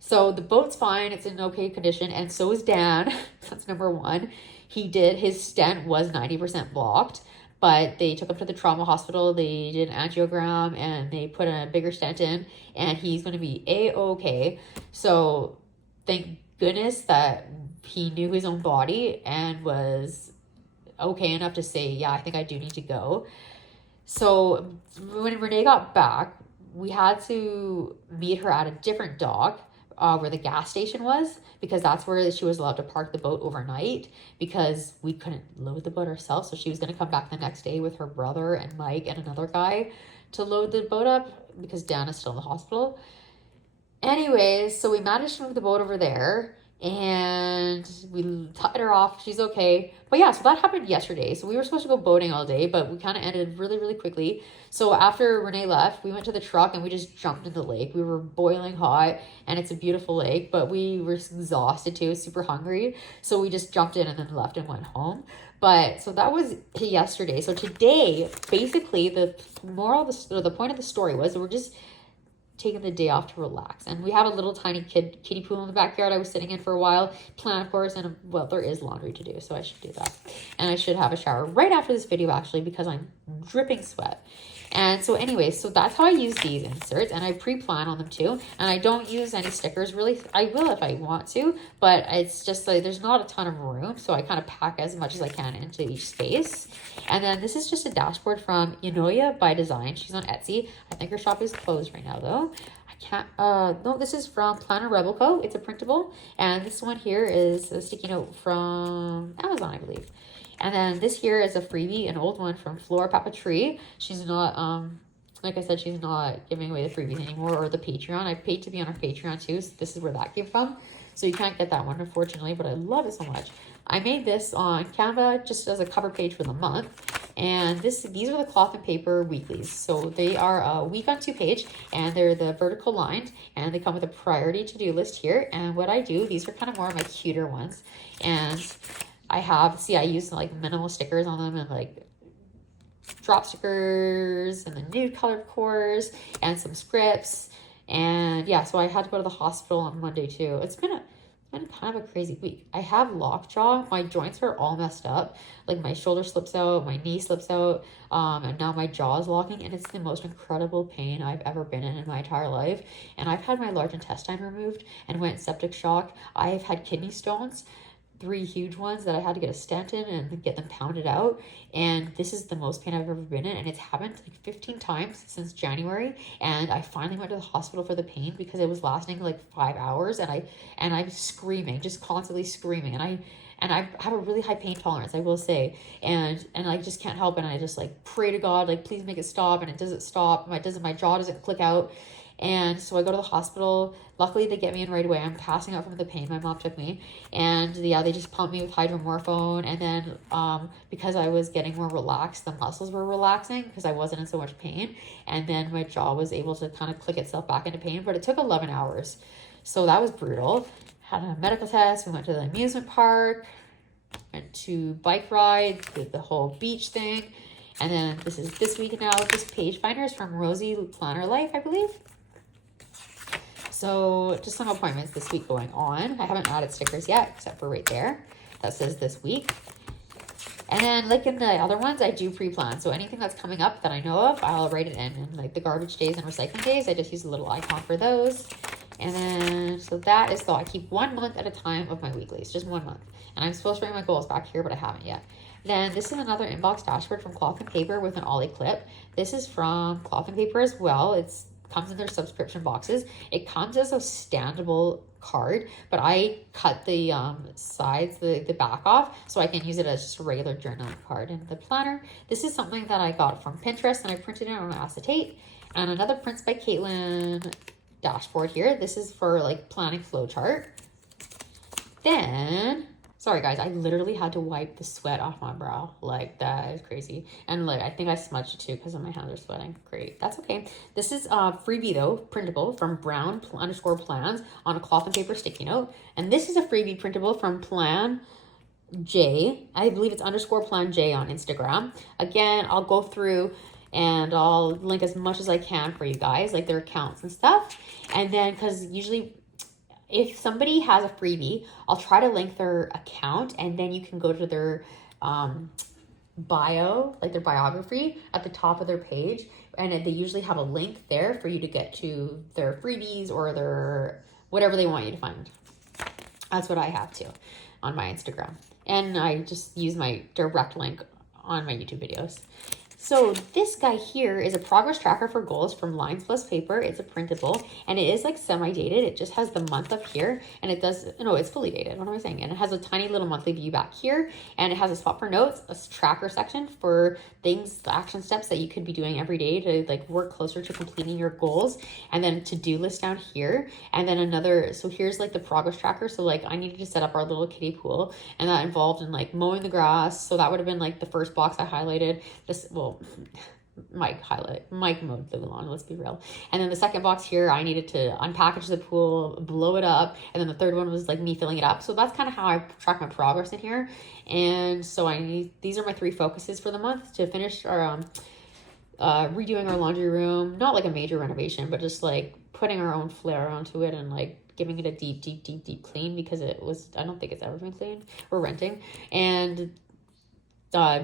So the boat's fine. It's in okay condition. And so is Dan. That's number one. His stent was 90% blocked, but they took him to the trauma hospital. They did an angiogram and they put a bigger stent in, and he's going to be A-okay. So thank goodness that he knew his own body and was okay enough to say, yeah, I think I do need to go. So when Renee got back, we had to meet her at a different dock where the gas station was, because that's where she was allowed to park the boat overnight, because we couldn't load the boat ourselves. So she was going to come back the next day with her brother and Mike and another guy to load the boat up, because Dan is still in the hospital. Anyways, so we managed to move the boat over there, and we tied her off. She's okay. But yeah, so that happened yesterday. So we were supposed to go boating all day, but we kind of ended really, really quickly. So after Renee left, we went to the truck and we just jumped in the lake. We were boiling hot and it's a beautiful lake, but we were exhausted too, super hungry. So we just jumped in and then left and went home. But so that was yesterday. So today, basically the moral of the point of the story was that we're just taking the day off to relax. And we have a little tiny kiddie pool in the backyard I was sitting in for a while, plant of course, and well, there is laundry to do, so I should do that. And I should have a shower right after this video actually, because I'm dripping sweat. And so anyway, so that's how I use these inserts, and I pre-plan on them too. And I don't use any stickers really. I will if I want to, but it's just like there's not a ton of room, so I kind of pack as much as I can into each space. And then this is just a dashboard from Inoya by Design. She's on Etsy. I think her shop is closed right now though. I can't, no, this is from Planner Rebel Co. It's a printable. And this one here is a sticky note from Amazon, I believe. And then this here is a freebie, an old one from Flora Papeterie. She's not, like I said, she's not giving away the freebies anymore, or the Patreon. I paid to be on her Patreon too, so this is where that came from. So you can't get that one, unfortunately, but I love it so much. I made this on Canva just as a cover page for the month. And these are the cloth and paper weeklies. So they are a week on 2 page, and they're the vertical lined, and they come with a priority to-do list here. And what I do, these are kind of more of my cuter ones. And I use like minimal stickers on them, and like drop stickers, and the nude color cores, and some scripts. And yeah, so I had to go to the hospital on Monday too. It's been kind of a crazy week. I have lockjaw. My joints are all messed up. Like my shoulder slips out, my knee slips out, and now my jaw is locking, and it's the most incredible pain I've ever been in my entire life. And I've had my large intestine removed and went septic shock. I've had kidney stones, 3 huge ones that I had to get a stent in and get them pounded out. And this is the most pain I've ever been in. And it's happened like 15 times since January. And I finally went to the hospital for the pain because it was lasting like 5 hours. And I'm screaming, just constantly screaming. And I have a really high pain tolerance, I will say. And I just can't help it. And I just like pray to God, like, please make it stop. And it doesn't stop. My jaw doesn't click out. And so I go to the hospital. Luckily, they get me in right away. I'm passing out from the pain. My mom took me. And yeah, they just pumped me with hydromorphone. And then because I was getting more relaxed, the muscles were relaxing because I wasn't in so much pain. And then my jaw was able to kind of click itself back into pain. But it took 11 hours. So that was brutal. Had a medical test. We went to the amusement park. Went to bike rides. Did the whole beach thing. And then this is this week now. This page finder is from Rosie Planner Life, I believe. So just some appointments this week going on. I haven't added stickers yet, except for right there. That says this week. And then like in the other ones, I do pre-plan. So anything that's coming up that I know of, I'll write it in. And like the garbage days and recycling days, I just use a little icon for those. And then, so that is I keep 1 month at a time of my weeklies, just 1 month. And I'm supposed to write my goals back here, but I haven't yet. Then this is another inbox dashboard from Cloth and Paper with an ollie clip. This is from Cloth and Paper as well. It's comes in their subscription boxes. It comes as a standable card, but I cut the sides, the back off, so I can use it as just a regular journaling card. And the planner, this is something that I got from Pinterest, and I printed it on acetate. And another Prints by Caitlin dashboard here. This is for like planning flowchart. Then, sorry guys, I literally had to wipe the sweat off my brow. Like, that is crazy. And like, I think I smudged it too because my hands are sweating. Great, that's okay. This is freebie though, printable from brown_plans on a cloth and paper sticky note. And this is a freebie printable from Plan J. I believe it's _Plan J on Instagram. Again, I'll go through and I'll link as much as I can for you guys, like their accounts and stuff. And then, because usually if somebody has a freebie, I'll try to link their account, and then you can go to their bio, like their biography at the top of their page, and they usually have a link there for you to get to their freebies or their whatever they want you to find. That's what I have too on my Instagram, and I just use my direct link on my YouTube videos. So this guy here is a progress tracker for goals from Lines Plus Paper. It's a printable, and it is like semi-dated. It just has the month up here, and it does, no, it's fully dated. What am I saying? And it has a tiny little monthly view back here, and it has a spot for notes, a tracker section for things, the action steps that you could be doing every day to like work closer to completing your goals, and then to-do list down here, and then another, so here's like the progress tracker. So like I needed to set up our little kiddie pool, and that involved in like mowing the grass. So that would have been like the first box I highlighted. This, well, Mike mowed the lawn, let's be real. And then the second box here, I needed to unpackage the pool, blow it up. And then the third one was like me filling it up. So that's kind of how I track my progress in here. And so these are my 3 focuses for the month: to finish our, redoing our laundry room, not like a major renovation, but just like putting our own flair onto it and like giving it a deep clean, because it was, I don't think it's ever been cleaned. We're renting. And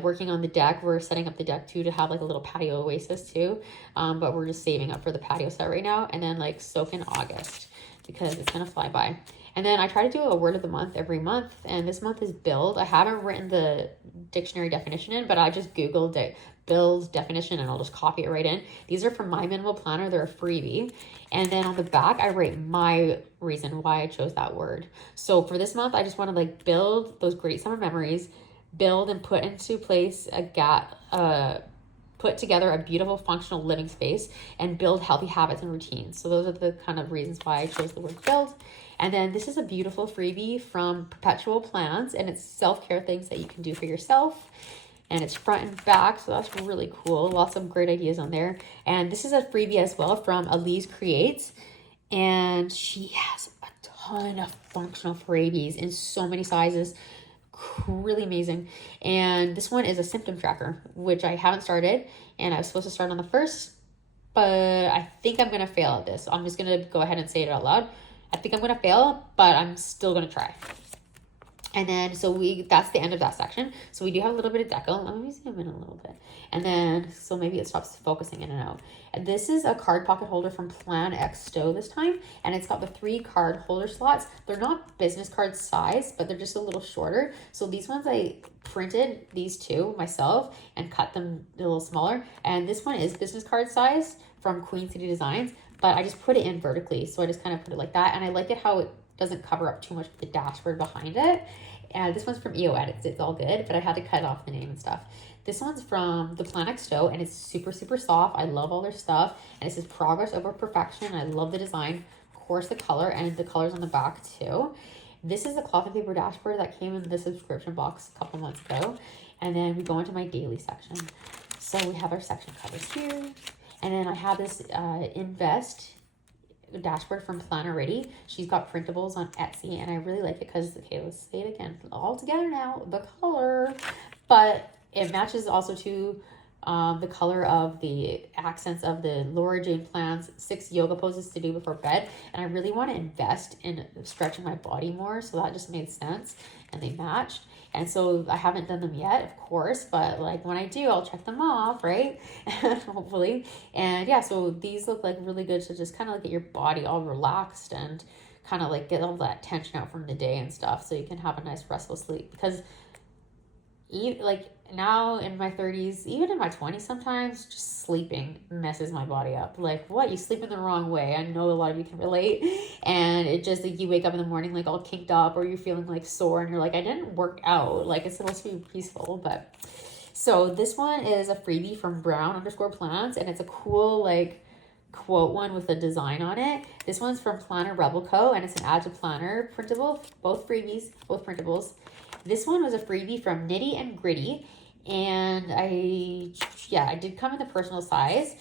working on the deck. We're setting up the deck too to have like a little patio oasis too, but we're just saving up for the patio set right now. And then like soak in August, because it's gonna fly by. And then I try to do a word of the month every month, and this month is build. I haven't written the dictionary definition in, but I just googled it, build definition, and I'll just copy it right in. These are from My Minimal Planner. They're a freebie. And then on the back, I write my reason why I chose that word. So for this month, I just want to like build those great summer memories, build and put into place put together a beautiful functional living space, and build healthy habits and routines. So those are the kind of reasons why I chose the word build. And then this is a beautiful freebie from Perpetual Plans, and it's self-care things that you can do for yourself. And it's front and back, so that's really cool. Lots of great ideas on there. And this is a freebie as well from Elise Creates, and she has a ton of functional freebies in so many sizes. Really amazing. And this one is a symptom tracker, which I haven't started, and I was supposed to start on the 1st, but I think I'm gonna fail at this. I'm just gonna go ahead and say it out loud. I think I'm gonna fail, but I'm still gonna try. And then, so that's the end of that section. So we do have a little bit of deco. Let me zoom in a little bit. And then, so maybe it stops focusing in and out. And this is a card pocket holder from Plan X Stow this time. And it's got the 3 card holder slots. They're not business card size, but they're just a little shorter. So these ones, I printed these 2 myself and cut them a little smaller. And this one is business card size from Queen City Designs, but I just put it in vertically. So I just kind of put it like that. And I like it how it doesn't cover up too much of the dashboard behind it. And this one's from EO Edits. It's all good, but I had to cut off the name and stuff. This one's from the Plan X Stow, and it's super, super soft. I love all their stuff. And it says progress over perfection. I love the design, of course, the color, and the colors on the back too. This is the cloth and paper dashboard that came in the subscription box a couple months ago. And then we go into my daily section. So we have our section covers here. And then I have this Invest dashboard from Planner Ready. She's got printables on Etsy, and I really like it because, okay, let's say it again, all together now, the color, but it matches also to the color of the accents of the Laura Jane Plan's 6 yoga poses to do before bed. And I really want to invest in stretching my body more, so that just made sense, and they matched. And so I haven't done them yet, of course, but like when I do, I'll check them off, right? Hopefully. And yeah, so these look like really good to just kind of like get your body all relaxed and kind of like get all that tension out from the day and stuff, so you can have a nice restful sleep. Because like now in my 30s, even in my 20s sometimes, just sleeping messes my body up. Like, what? You sleep in the wrong way. I know a lot of you can relate. And it just, like, you wake up in the morning like all kinked up, or you're feeling like sore, and you're like, I didn't work out. Like, it's supposed to be peaceful. But so this one is a freebie from Brown_Plans, and it's a cool like quote one with a design on it. This one's from Planner Rebel Co., and it's an Add to Planner printable, both freebies, both printables. This one was a freebie from Nitty and Gritty, and I did come in the personal size,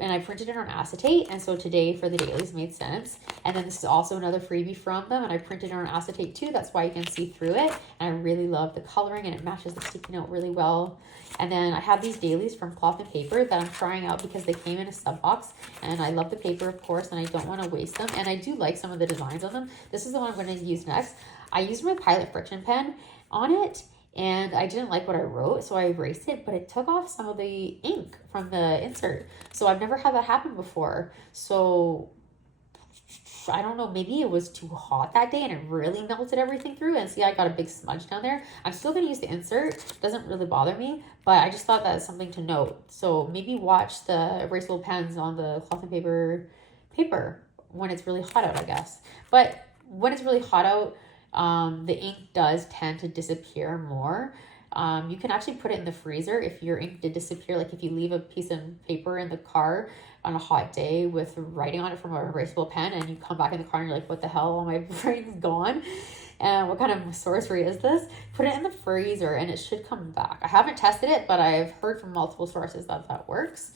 and I printed it on acetate, and so today for the dailies made sense. And then this is also another freebie from them, and I printed it on acetate too. That's why you can see through it, and I really love the coloring, and it matches the sticky note really well. And then I have these dailies from Cloth and Paper that I'm trying out because they came in a sub box, and I love the paper, of course, and I don't want to waste them, and I do like some of the designs on them. This is the one I'm going to use next. I used my Pilot Friction pen on it, and I didn't like what I wrote, so I erased it, but it took off some of the ink from the insert. So I've never had that happen before. So I don't know, maybe it was too hot that day and it really melted everything through. And see, I got a big smudge down there. I'm still going to use the insert. It doesn't really bother me, but I just thought that's something to note. So maybe watch the erasable pens on the cloth and paper when it's really hot out, I guess. But when it's really hot out, the ink does tend to disappear more. You can actually put it in the freezer if your ink did disappear. Like if you leave a piece of paper in the car on a hot day with writing on it from an erasable pen, and you come back in the car and you're like, what the hell, all my writing's gone, and what kind of sorcery is this? Put it in the freezer and it should come back. I haven't tested it, but I've heard from multiple sources that that works.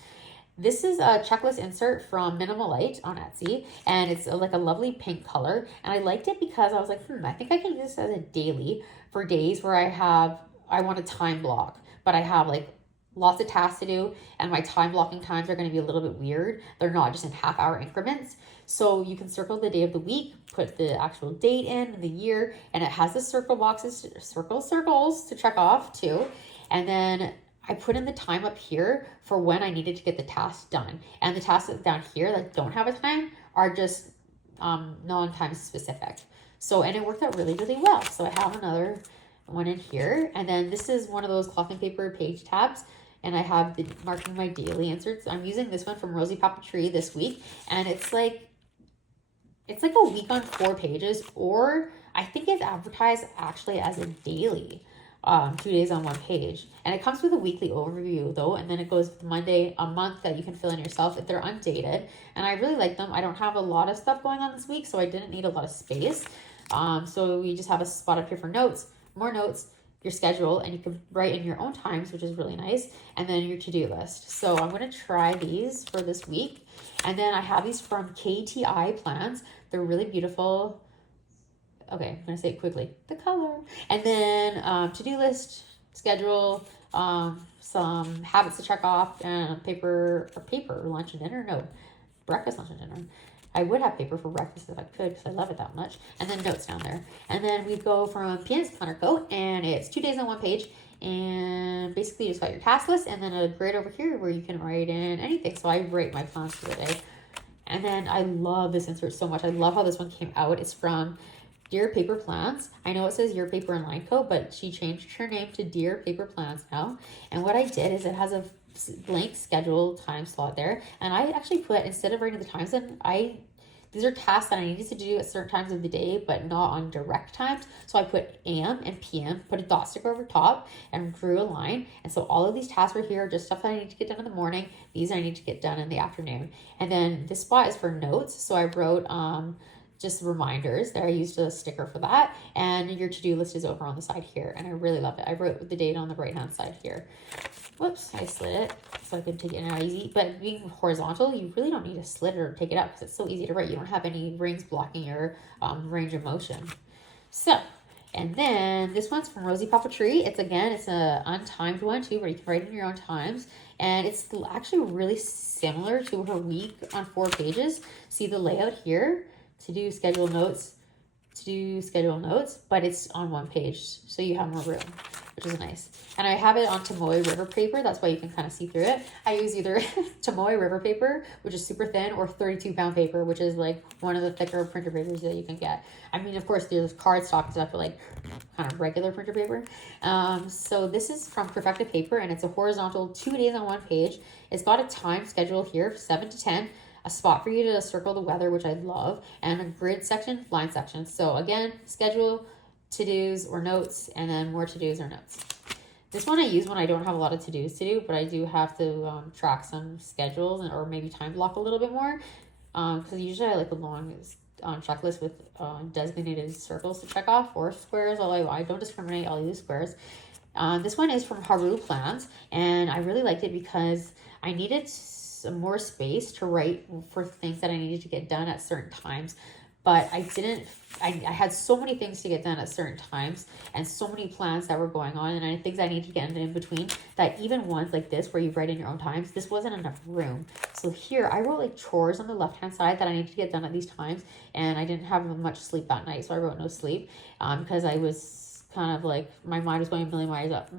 This is a checklist insert from Minimalite on Etsy, and it's like a lovely pink color, and I liked it because I was like, I think I can use this as a daily for days where I want a time block, but I have like lots of tasks to do, and my time blocking times are going to be a little bit weird. They're not just in half-hour increments. So you can circle the day of the week, put the actual date in, the year, and it has the circle boxes, circles to check off too. And then I put in the time up here for when I needed to get the task done. And the tasks down here that don't have a time are just non-time specific. So, and it worked out really, really well. So I have another one in here. And then this is one of those cloth and paper page tabs. And I have the marking my daily inserts. I'm using this one from Rosie Papeterie this week. And it's like a week on 4 pages, or I think it's advertised actually as a daily, 2 days on 1 page. And it comes with a weekly overview though. And then it goes with Monday, a month that you can fill in yourself if they're undated. And I really like them. I don't have a lot of stuff going on this week, so I didn't need a lot of space. So we just have a spot up here for notes, more notes, your schedule, and you can write in your own times, which is really nice, and then your to-do list. So I'm going to try these for this week. And then I have these from KTI Plans. They're really beautiful. Okay, I'm going to say it quickly. The color. And then to-do list, schedule, some habits to check off, and paper, lunch and dinner. No, breakfast, lunch and dinner. I would have paper for breakfast if I could, because I love it that much. And then notes down there. And then we go from Pianist Planner Coat, and it's 2 days on 1 page. And basically you just got your task list, and then a grid over here where you can write in anything. So I write my plans for the day. And then I love this insert so much. I love how this one came out. It's from Dear Paper Plans. I know it says Your Paper and Line Co, but she changed her name to Dear Paper Plans now. And what I did is it has a blank schedule time slot there, and I actually put, instead of writing the times in, these are tasks that I needed to do at certain times of the day, but not on direct times. So I put AM and PM, put a dot sticker over top, and drew a line. And so all of these tasks were here, just stuff that I need to get done in the morning. These I need to get done in the afternoon. And then this spot is for notes. So I wrote just reminders there. I used a sticker for that. And your to-do list is over on the side here. And I really love it. I wrote the date on the right-hand side here. Whoops, I slid it so I could take it in out easy. But being horizontal, you really don't need to slit it or take it up because it's so easy to write. You don't have any rings blocking your range of motion. So, and then this one's from Rosie Papeterie. It's a untimed one too, where you can write in your own times. And it's actually really similar to her week on 4 pages. See the layout here? To do schedule notes, but it's on 1 page, so you have more room, which is nice. And I have it on Tomoe River paper. That's why you can kind of see through it. I use either Tomoe River paper, which is super thin, or 32-pound paper, which is like one of the thicker printer papers that you can get. I mean, of course, there's cardstock stuff, but like kind of regular printer paper. So this is from Perfected Paper, and it's a horizontal 2 days on 1 page. It's got a time schedule here, 7 to 10. A spot for you to circle the weather, which I love, and a grid section, line section. So again, schedule, to-dos or notes, and then more to-dos or notes. This one I use when I don't have a lot of to-dos to do, but I do have to track some schedules or maybe time block a little bit more. Because usually I like a long checklist with designated circles to check off, or squares, although I don't discriminate, I'll use squares. This one is from Haru Plans, and I really liked it because I needed some more space to write for things that I needed to get done at certain times, but I had so many things to get done at certain times and so many plans that were going on, and things I needed to get in between, that even ones like this where you write in your own times, this wasn't enough room. So here I wrote like chores on the left hand side that I needed to get done at these times, and I didn't have much sleep that night, so I wrote no sleep because I was kind of like, my mind was going a million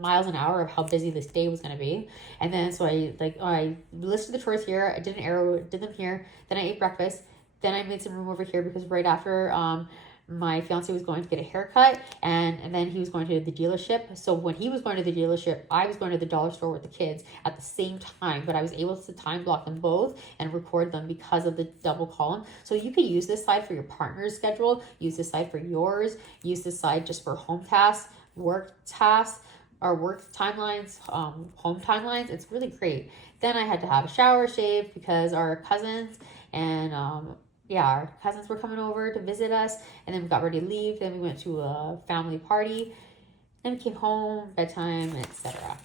miles an hour of how busy this day was going to be. And then so I listed the chores here, I did an arrow, did them here, then I ate breakfast, Then I made some room over here because right after my fiance was going to get a haircut, and then he was going to the dealership. So when he was going to the dealership, I was going to the dollar store with the kids at the same time, but I was able to time block them both and record them because of the double column. So you could use this side for your partner's schedule, use this side for yours, use this side just for home tasks, work tasks, or work timelines, home timelines. It's really great. Then I had to have a shower, shave, because our cousins and our cousins were coming over to visit us, and then we got ready to leave. Then we went to a family party, then we came home, bedtime, etc.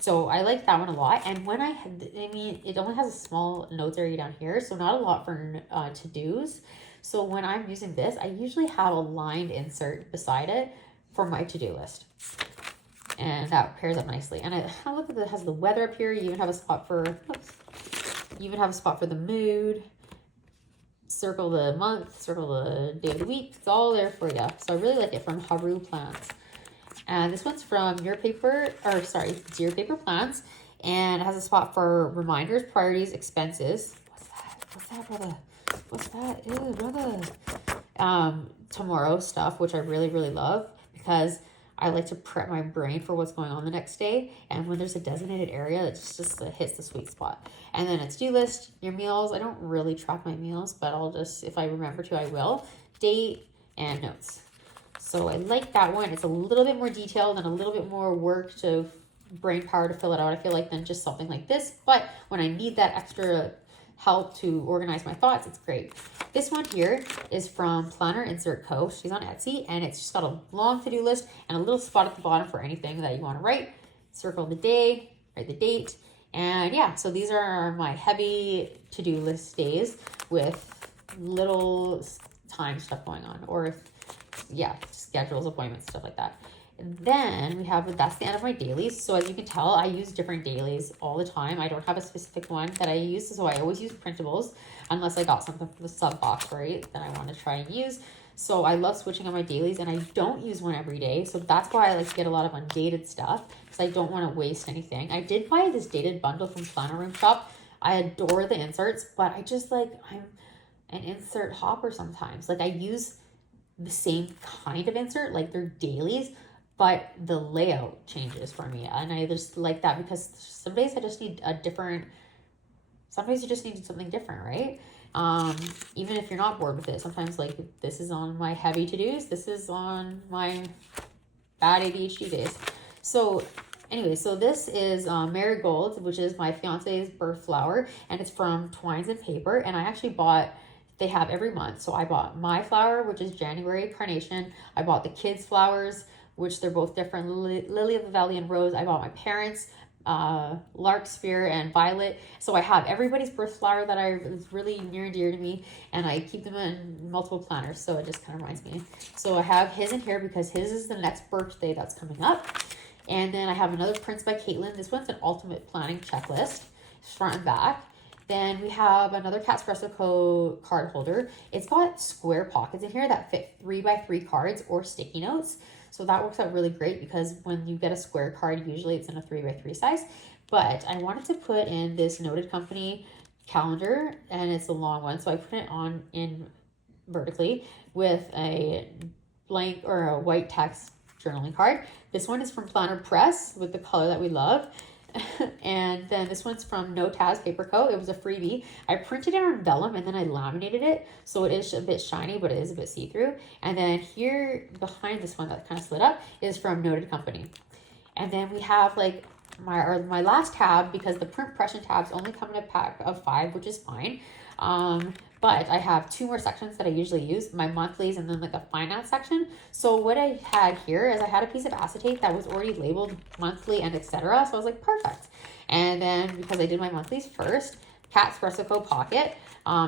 So I like that one a lot. And when it only has a small notes area down here, so not a lot for to-dos. So when I'm using this, I usually have a lined insert beside it for my to-do list. And that pairs up nicely. And I look at it has the weather up here. You even have a spot for, the mood. Circle the month, circle the day of the week. It's all there for you. So I really like it, from Haru Plants. And this one's from Zero Paper Plants. And it has a spot for reminders, priorities, expenses. What's that, brother? What's that? Ew, brother. Tomorrow stuff, which I really, really love, because I like to prep my brain for what's going on the next day. And when there's a designated area, it just hits the sweet spot. And then it's do list, your meals. I don't really track my meals, but I'll just, if I remember to, I will. Date and notes. So I like that one. It's a little bit more detailed and a little bit more work to brain power to fill it out, I feel like, than just something like this. But when I need that extra help to organize my thoughts, it's great. This one here is from Planner Insert Co. She's on Etsy, and it's just got a long to-do list and a little spot at the bottom for anything that you want to write. Circle the day, write the date, and yeah, so these are my heavy to-do list days with little time stuff going on, or schedules, appointments, stuff like that. And then we have, that's the end of my dailies. So as you can tell, I use different dailies all the time. I don't have a specific one that I use, so I always use printables, unless I got something from the sub box, right, that I want to try and use. So I love switching on my dailies, and I don't use one every day. So that's why I like to get a lot of undated stuff, because I don't want to waste anything. I did buy this dated bundle from Planner Room Shop. I adore the inserts, but I just I'm an insert hopper sometimes. Like, I use the same kind of insert, like they're dailies, but the layout changes for me. And I just like that, because some days I just need sometimes you just need something different, right? Even if you're not bored with it, sometimes, like, this is on my heavy to-dos, this is on my bad ADHD days. So anyway, so this is Marigold, which is my fiance's birth flower, and it's from Twines and Paper. And I actually they have every month. So I bought my flower, which is January Carnation. I bought the kids' flowers, which they're both different, Lily of the Valley and Rose. I bought my parents' Larkspur and Violet. So I have everybody's birth flower that is really near and dear to me, and I keep them in multiple planners, so it just kind of reminds me. So I have his in here because his is the next birthday that's coming up. And then I have another Prints by Caitlin. This one's an ultimate planning checklist, front and back. Then we have another catspressoco card holder. It's got square pockets in here that fit 3x3 cards or sticky notes. So that works out really great, because when you get a square card, usually it's in a 3x3 size. But I wanted to put in this Noted Company calendar, and it's a long one. So I put it on in vertically with a blank or a white text journaling card. This one is from Planner Press with the color that we love. And then this one's from No Taz Paper Co. It was a freebie. I printed it on vellum and then I laminated it, so it is a bit shiny, but it is a bit see-through. And then here behind this one that kind of slid up is from Noted Company. And then we have like my last tab, because the print impression tabs only come in a pack of 5, which is fine. But I have 2 more sections that I usually use, my monthlies and then like a finance section. So what I had here is I had a piece of acetate that was already labeled monthly and etc. So I was like, perfect. And then because I did my monthlies first, Catspressoco Pocket.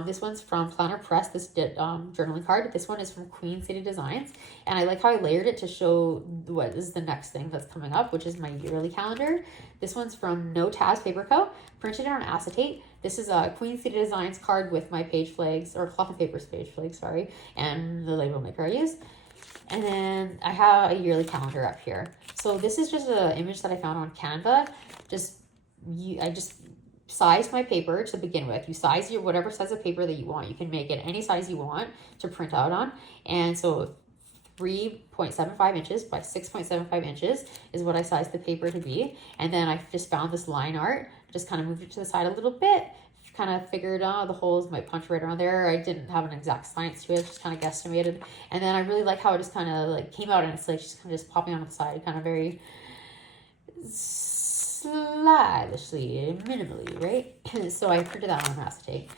This one's from Planner Press, this journaling card. This one is from Queen City Designs. And I like how I layered it to show what is the next thing that's coming up, which is my yearly calendar. This one's from No Taz Paper Co. Printed it on acetate. This is a Queen City Designs card with my page flags, or cloth and papers page flags, sorry, and the label maker I use. And then I have a yearly calendar up here. So this is just an image that I found on Canva. I just size my paper to begin with. You size your whatever size of paper that you want. You can make it any size you want to print out on. And so 3.75 inches by 6.75 inches is what I sized the paper to be. And then I just found this line art, just kind of moved it to the side a little bit, kind of figured out the holes might punch right around there. I didn't have an exact science to it, just kind of guesstimated. And then I really like how it just kind of like came out, and it's like just kind of just popping on the side, kind of very stylishly, minimally, right? So I printed that on acetate.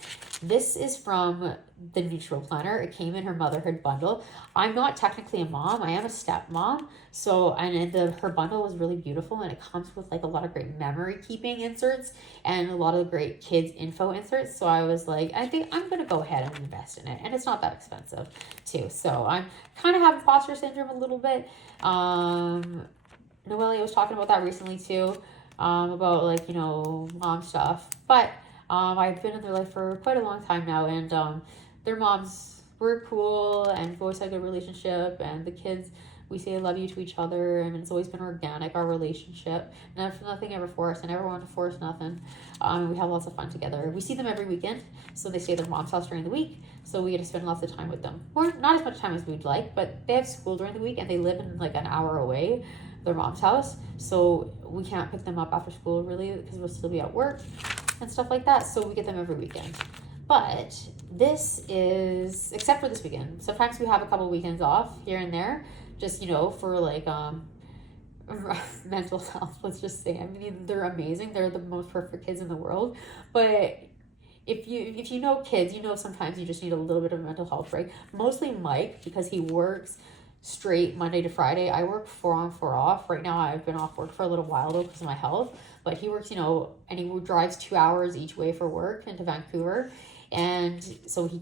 This is from the Neutral Planner. It came in her motherhood bundle. I'm not technically a mom. I am a stepmom. So, and her bundle was really beautiful, and it comes with like a lot of great memory keeping inserts and a lot of great kids info inserts. So I was like, I think I'm going to go ahead and invest in it. And it's not that expensive too. So I'm kind of having imposter syndrome a little bit. Noelia was talking about that recently too, about like, you know, mom stuff. But I've been in their life for quite a long time now, and their moms were cool, and we've always had a good relationship, and the kids, we say I love you to each other, and it's always been organic, our relationship. Nothing ever forced. I never wanted to force nothing. We have lots of fun together. We see them every weekend, so they stay at their mom's house during the week, so we get to spend lots of time with them. Or not as much time as we'd like, but they have school during the week, and they live in like an hour away, their mom's house, so we can't pick them up after school really, because we'll still be at work and stuff like that, so we get them every weekend. But this is, except for this weekend, sometimes we have a couple weekends off here and there, just, you know, for like mental health, let's just say. I mean, they're amazing, they're the most perfect kids in the world, but if you know kids, you know sometimes you just need a little bit of a mental health break. Mostly Mike, because he works straight Monday to Friday. I work 4 on 4 off. Right now I've been off work for a little while though because of my health, but he works, you know, and he drives 2 hours each way for work into Vancouver. And so he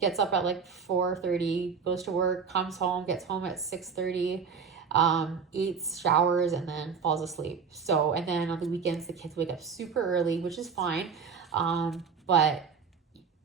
gets up at like 4:30, goes to work, comes home, gets home at 6:30, eats, showers, and then falls asleep. So, and then on the weekends, the kids wake up super early, which is fine. But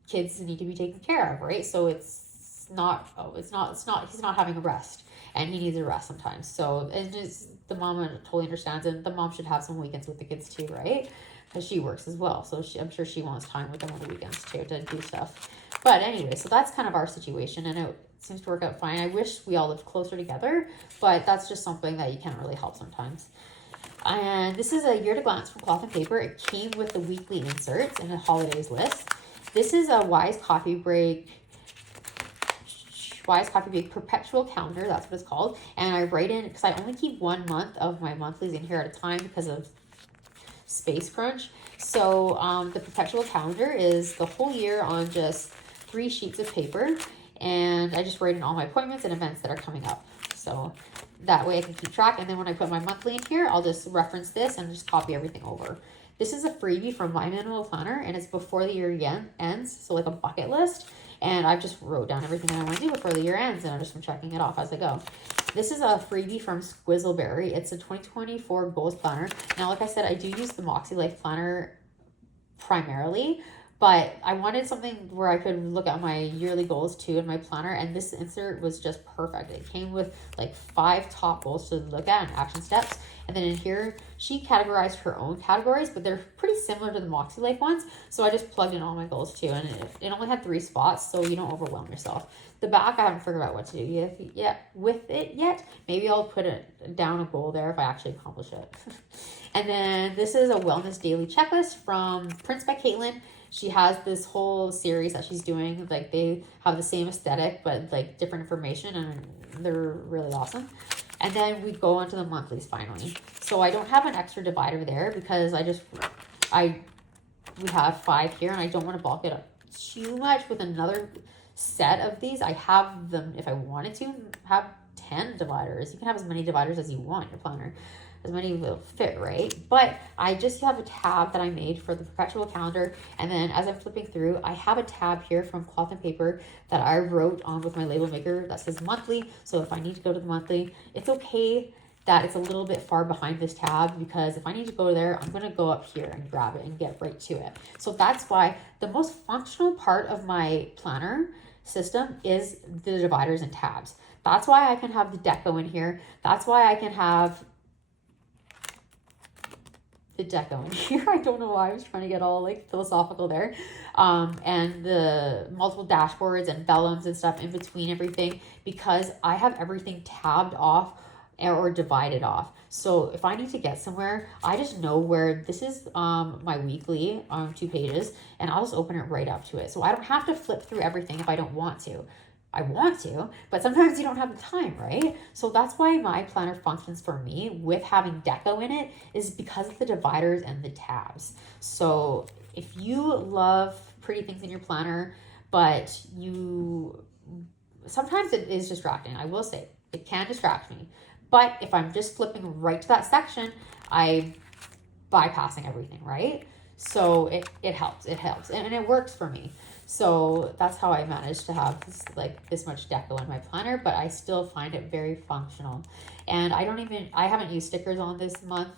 kids need to be taken care of, right? So he's not having a rest, and he needs a rest sometimes. So, and just, the mom totally understands, and the mom should have some weekends with the kids too, right? Because she works as well. So I'm sure she wants time with them on the weekends too to do stuff. But anyway, so that's kind of our situation, and it seems to work out fine. I wish we all lived closer together, but that's just something that you can't really help sometimes. And this is a year to glance from Cloth and Paper. It came with the weekly inserts and a holidays list. This is a Wise Coffee Break perpetual calendar. That's what it's called. And I write in, because I only keep 1 month of my monthlies in here at a time because of space crunch. So the perpetual calendar is the whole year on just 3 sheets of paper, and I just write in all my appointments and events that are coming up, so that way I can keep track. And then when I put my monthly in here, I'll just reference this and just copy everything over. This is a freebie from My Minimal Planner, and it's before the year ends, so like a bucket list. And I just wrote down everything I want to do before the year ends, and I'm just checking it off as I go. This is a freebie from Squizzleberry. It's a 2024 goals planner. Now, like I said, I do use the Moxie Life Planner primarily, but I wanted something where I could look at my yearly goals too in my planner, and this insert was just perfect. It came with like 5 top goals to look at and action steps. And then in here, she categorized her own categories, but they're pretty similar to the Moxie Life ones. So I just plugged in all my goals too, and it only had 3 spots, so you don't overwhelm yourself. The back, I haven't figured out what to do with it yet. Maybe I'll put it down a goal there if I actually accomplish it. And then this is a wellness daily checklist from Prince by Caitlin. She has this whole series that she's doing. Like, they have the same aesthetic, but like different information, and they're really awesome. And then we go on to the monthlies finally. So I don't have an extra divider there because we have 5 here, and I don't want to bulk it up too much with another set of these. I have them, if I wanted to, have 10 dividers. You can have as many dividers as you want in your planner. As many will fit, right? But I just have a tab that I made for the perpetual calendar, and then as I'm flipping through, I have a tab here from Cloth and Paper that I wrote on with my label maker that says monthly. So if I need to go to the monthly, it's okay that it's a little bit far behind this tab, because if I need to go there, I'm going to go up here and grab it and get right to it. So that's why the most functional part of my planner system is the dividers and tabs. That's why I can have the deco in here. That's why I can have the deco in here. I don't know why I was trying to get all like philosophical there. And the multiple dashboards and vellums and stuff in between everything, because I have everything tabbed off or divided off. So if I need to get somewhere, I just know where this is my weekly 2 pages, and I'll just open it right up to it. So I don't have to flip through everything if I don't want to. I want to, but sometimes you don't have the time, right? So that's why my planner functions for me with having deco in it, is because of the dividers and the tabs. So if you love pretty things in your planner, but sometimes it is distracting. I will say it can distract me, but if I'm just flipping right to that section, I'm bypassing everything, right? So it helps, and it works for me. So that's how I managed to have this much deco in my planner, but I still find it very functional. And I haven't used stickers on this month.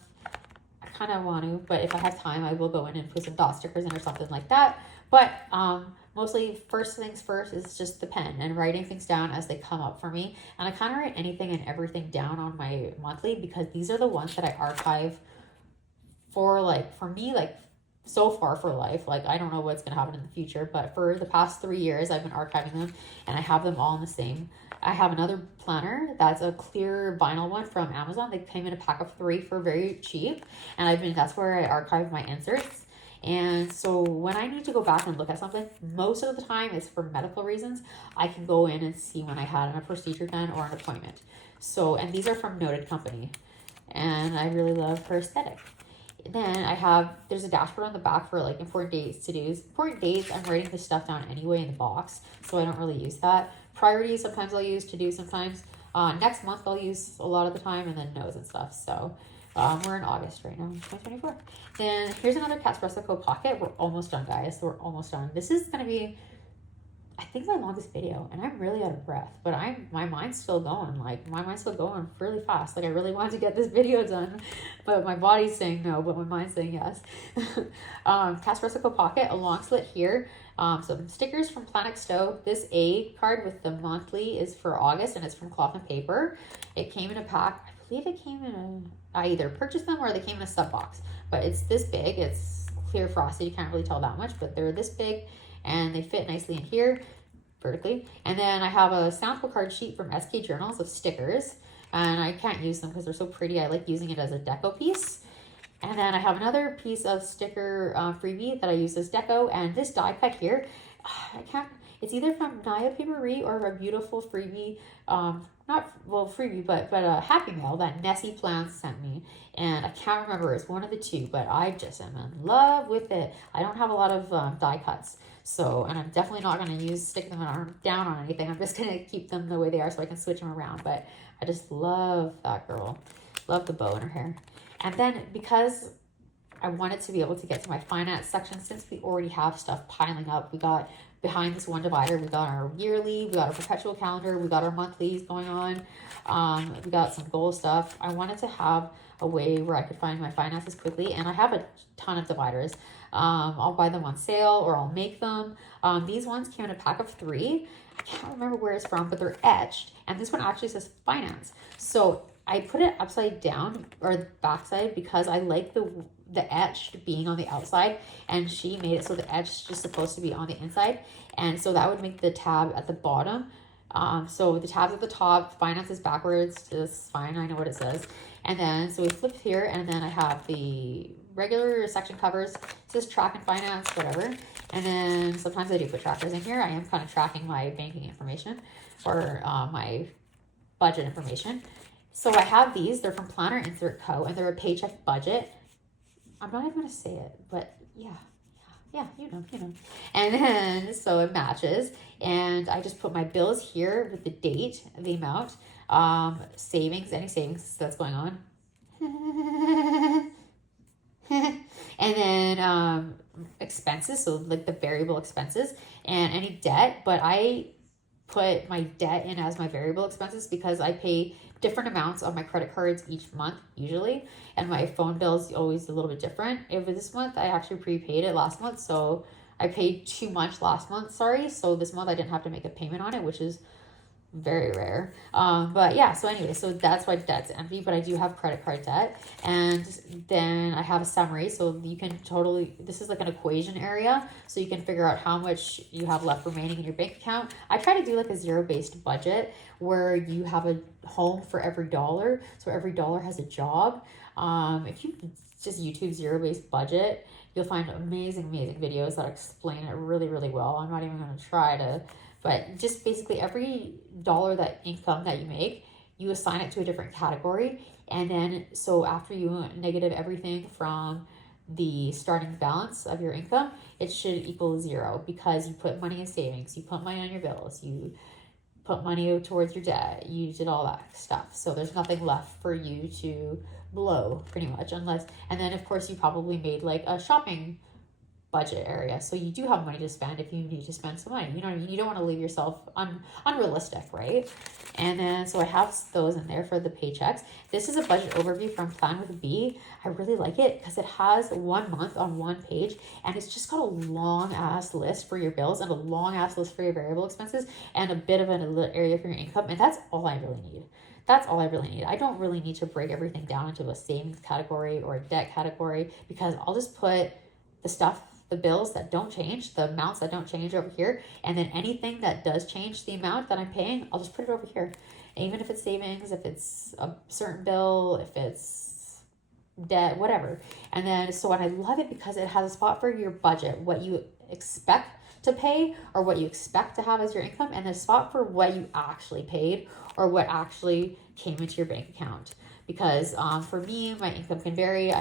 I kind of want to, but if I have time, I will go in and put some dot stickers in or something like that. But mostly first things first is just the pen and writing things down as they come up for me. And I kind of write anything and everything down on my monthly, because these are the ones that I archive for me, so far for life. Like, I don't know what's going to happen in the future, but for the past 3 years, I've been archiving them, and I have them all in the same. I have another planner that's a clear vinyl one from Amazon. They came in a pack of 3 for very cheap, and that's where I archive my inserts. And so when I need to go back and look at something, most of the time it's for medical reasons. I can go in and see when I had a procedure done or an appointment. So, and these are from Noted Company, and I really love her aesthetic. Then there's a dashboard on the back for like important dates, to-dos. Important dates, I'm writing this stuff down anyway in the box, so I don't really use that. Priorities, sometimes I'll use, to-do sometimes. Next month I'll use a lot of the time, and then notes and stuff. So we're in August right now, 2024. Then here's another catspressoco pocket. We're almost done, guys. We're almost done. This is going to be, I think, my longest video, and I'm really out of breath, but my mind's still going. Like, my mind's still going really fast. Like, I really wanted to get this video done, but my body's saying no, but my mind's saying yes. Catspressoco pocket, a long slit here. Some stickers from Planet Stoked. This A card with the monthly is for August, and it's from Cloth and Paper. It came in a pack. I believe it came in I either purchased them or they came in a sub box, but it's this big. It's clear frosted. You can't really tell that much, but they're this big, and they fit nicely in here vertically. And then I have a sample card sheet from SK Journals of stickers, and I can't use them because they're so pretty. I like using it as a deco piece. And then I have another piece of sticker freebie that I use as deco, and this die cut here, it's either from Naya Papery or a beautiful freebie, but a Happy Mail that Nessie Plans sent me, and I can't remember, it's one of the two, but I just am in love with it. I don't have a lot of die cuts, so, and I'm definitely not going to stick them down on anything. I'm just going to keep them the way they are so I can switch them around, but I just love that girl. Love the bow in her hair. And then because I wanted to be able to get to my finance section, since we already have stuff piling up, we got behind this one divider, we got our yearly, we got our perpetual calendar, we got our monthlies going on, we got some goal stuff. I wanted to have a way where I could find my finances quickly, and I have a ton of dividers. I'll buy them on sale or I'll make them. These ones came in a pack of 3. I can't remember where it's from, but they're etched, and this one actually says finance. So I put it upside down or the backside because I like the etched being on the outside, and she made it so the etched is just supposed to be on the inside, and so that would make the tab at the bottom. So the tab's at the top, finance is backwards, it's fine, I know what it says. And then so we flip here, and then I have the regular section covers. It says track and finance, whatever. And then sometimes I do put trackers in here. I am kind of tracking my banking information or my budget information. So I have these. They're from Planner Insert Co. and they're a paycheck budget. I'm not even going to say it, but yeah, you know. And then, so it matches. And I just put my bills here with the date, the amount, savings, any savings that's going on. And then expenses, so like the variable expenses and any debt. But I put my debt in as my variable expenses because I pay different amounts on my credit cards each month usually, and my phone bill is always a little bit different. This month I actually prepaid it last month, so I paid too much last month, sorry. So this month I didn't have to make a payment on it, which is very rare. But yeah, so anyway, so that's why debt's empty, but I do have credit card debt. And then I have a summary, so you can totally, this is like an equation area, so you can figure out how much you have left remaining in your bank account. I try to do like a zero-based budget where you have a home for every dollar, so every dollar has a job. If you just YouTube zero-based budget, you'll find amazing videos that explain it really, really well. I'm not even going to try to, but just basically every dollar that income that you make, you assign it to a different category. And then, so after you negative everything from the starting balance of your income, it should equal 0 because you put money in savings, you put money on your bills, you put money towards your debt, you did all that stuff. So there's nothing left for you to blow pretty much, unless, and then of course you probably made like a shopping budget area, so you do have money to spend if you need to spend some money, you know what I mean? You don't want to leave yourself unrealistic, right? And then so I have those in there for the paychecks. This is a budget overview from Plan with a B. I really like it because it has 1 month on one page, and it's just got a long ass list for your bills and a long ass list for your variable expenses and a bit of an area for your income, and that's all I really need. That's all I really need. I don't really need to break everything down into a savings category or a debt category, because I'll just put the stuff, the bills that don't change, the amounts that don't change over here, and then anything that does change the amount that I'm paying, I'll just put it over here. Even if it's savings, if it's a certain bill, if it's debt, whatever. And then, so, and I love it because it has a spot for your budget, what you expect to pay or what you expect to have as your income, and a spot for what you actually paid or what actually came into your bank account. Because for me, my income can vary.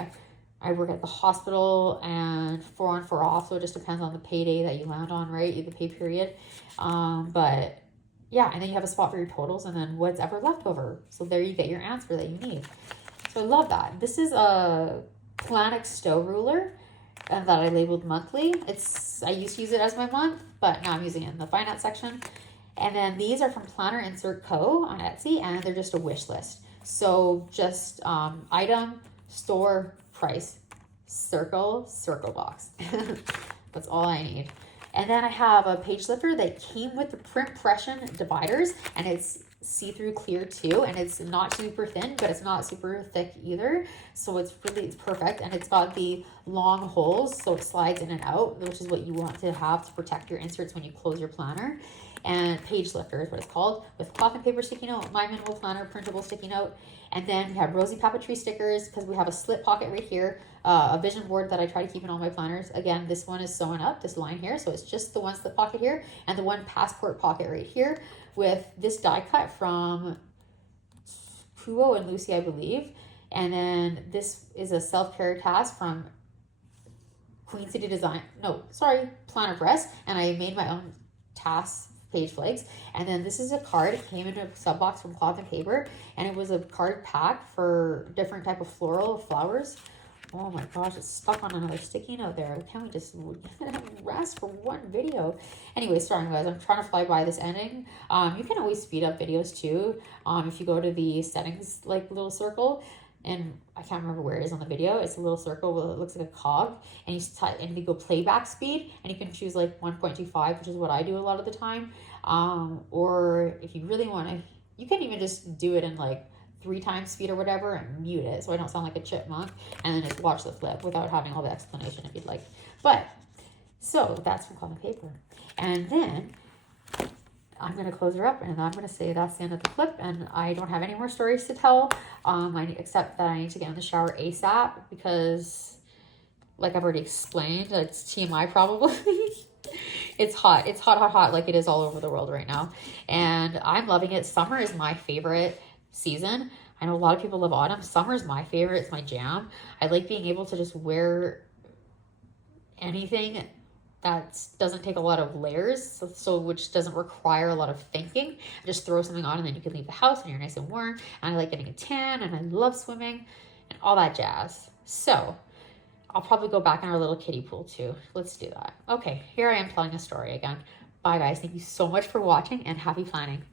I work at the hospital and 4 on 4 off, so it just depends on the payday that you land on, right? The pay period. But yeah, and then you have a spot for your totals and then what's ever left over. So there you get your answer that you need. So I love that. This is a Planex Stow ruler that I labeled monthly. I used to use it as my month, but now I'm using it in the finance section. And then these are from Planner Insert Co. on Etsy, and they're just a wish list. So just item, store, price, circle box. That's all I need. And then I have a page lifter that came with the print pression dividers, and it's see-through clear too, and it's not super thin, but it's not super thick either, so it's perfect. And it's got the long holes, so it slides in and out, which is what you want to have to protect your inserts when you close your planner. And page lifter is what it's called, with cloth and paper sticky note, my minimal planner printable sticky note. And then we have rosy papeterie stickers, because we have a slit pocket right here, a vision board that I try to keep in all my planners. Again, this one is sewn up, this line here, so it's just the one slit pocket here and the one passport pocket right here, with this die cut from Kubo and Lucy, I believe. And then this is a self-care task from Queen City Design, Planner Press, and I made my own tasks page flags. And then this is a card. It came in a sub box from Cloth and Paper, and it was a card pack for different type of floral flowers. Oh my gosh, it's stuck on another sticky note there. Can't we just rest for one video? Anyway, sorry guys, I'm trying to fly by this ending. You can always speed up videos too. If you go to the settings like little circle, and I can't remember where it is on the video. It's a little circle with, it looks like a cog, and you go playback speed, and you can choose like 1.25, which is what I do a lot of the time. Or if you really want to, you can even just do it in like 3 times speed or whatever and mute it so I don't sound like a chipmunk, and then just watch the flip without having all the explanation if you'd like. But so that's from Cloth and Paper. And then I'm going to close her up, and I'm going to say that's the end of the clip, and I don't have any more stories to tell, except that I need to get in the shower ASAP, because like I've already explained, it's TMI probably. It's hot. It's hot like it is all over the world right now, and I'm loving it. Summer is my favorite season. I know a lot of people love autumn. Summer is my favorite. It's my jam. I like being able to just wear anything that doesn't take a lot of layers, so which doesn't require a lot of thinking. Just throw something on and then you can leave the house and you're nice and warm. And I like getting a tan, and I love swimming and all that jazz. So I'll probably go back in our little kiddie pool too. Let's do that. Okay, here I am telling a story again. Bye guys. Thank you so much for watching, and happy planning.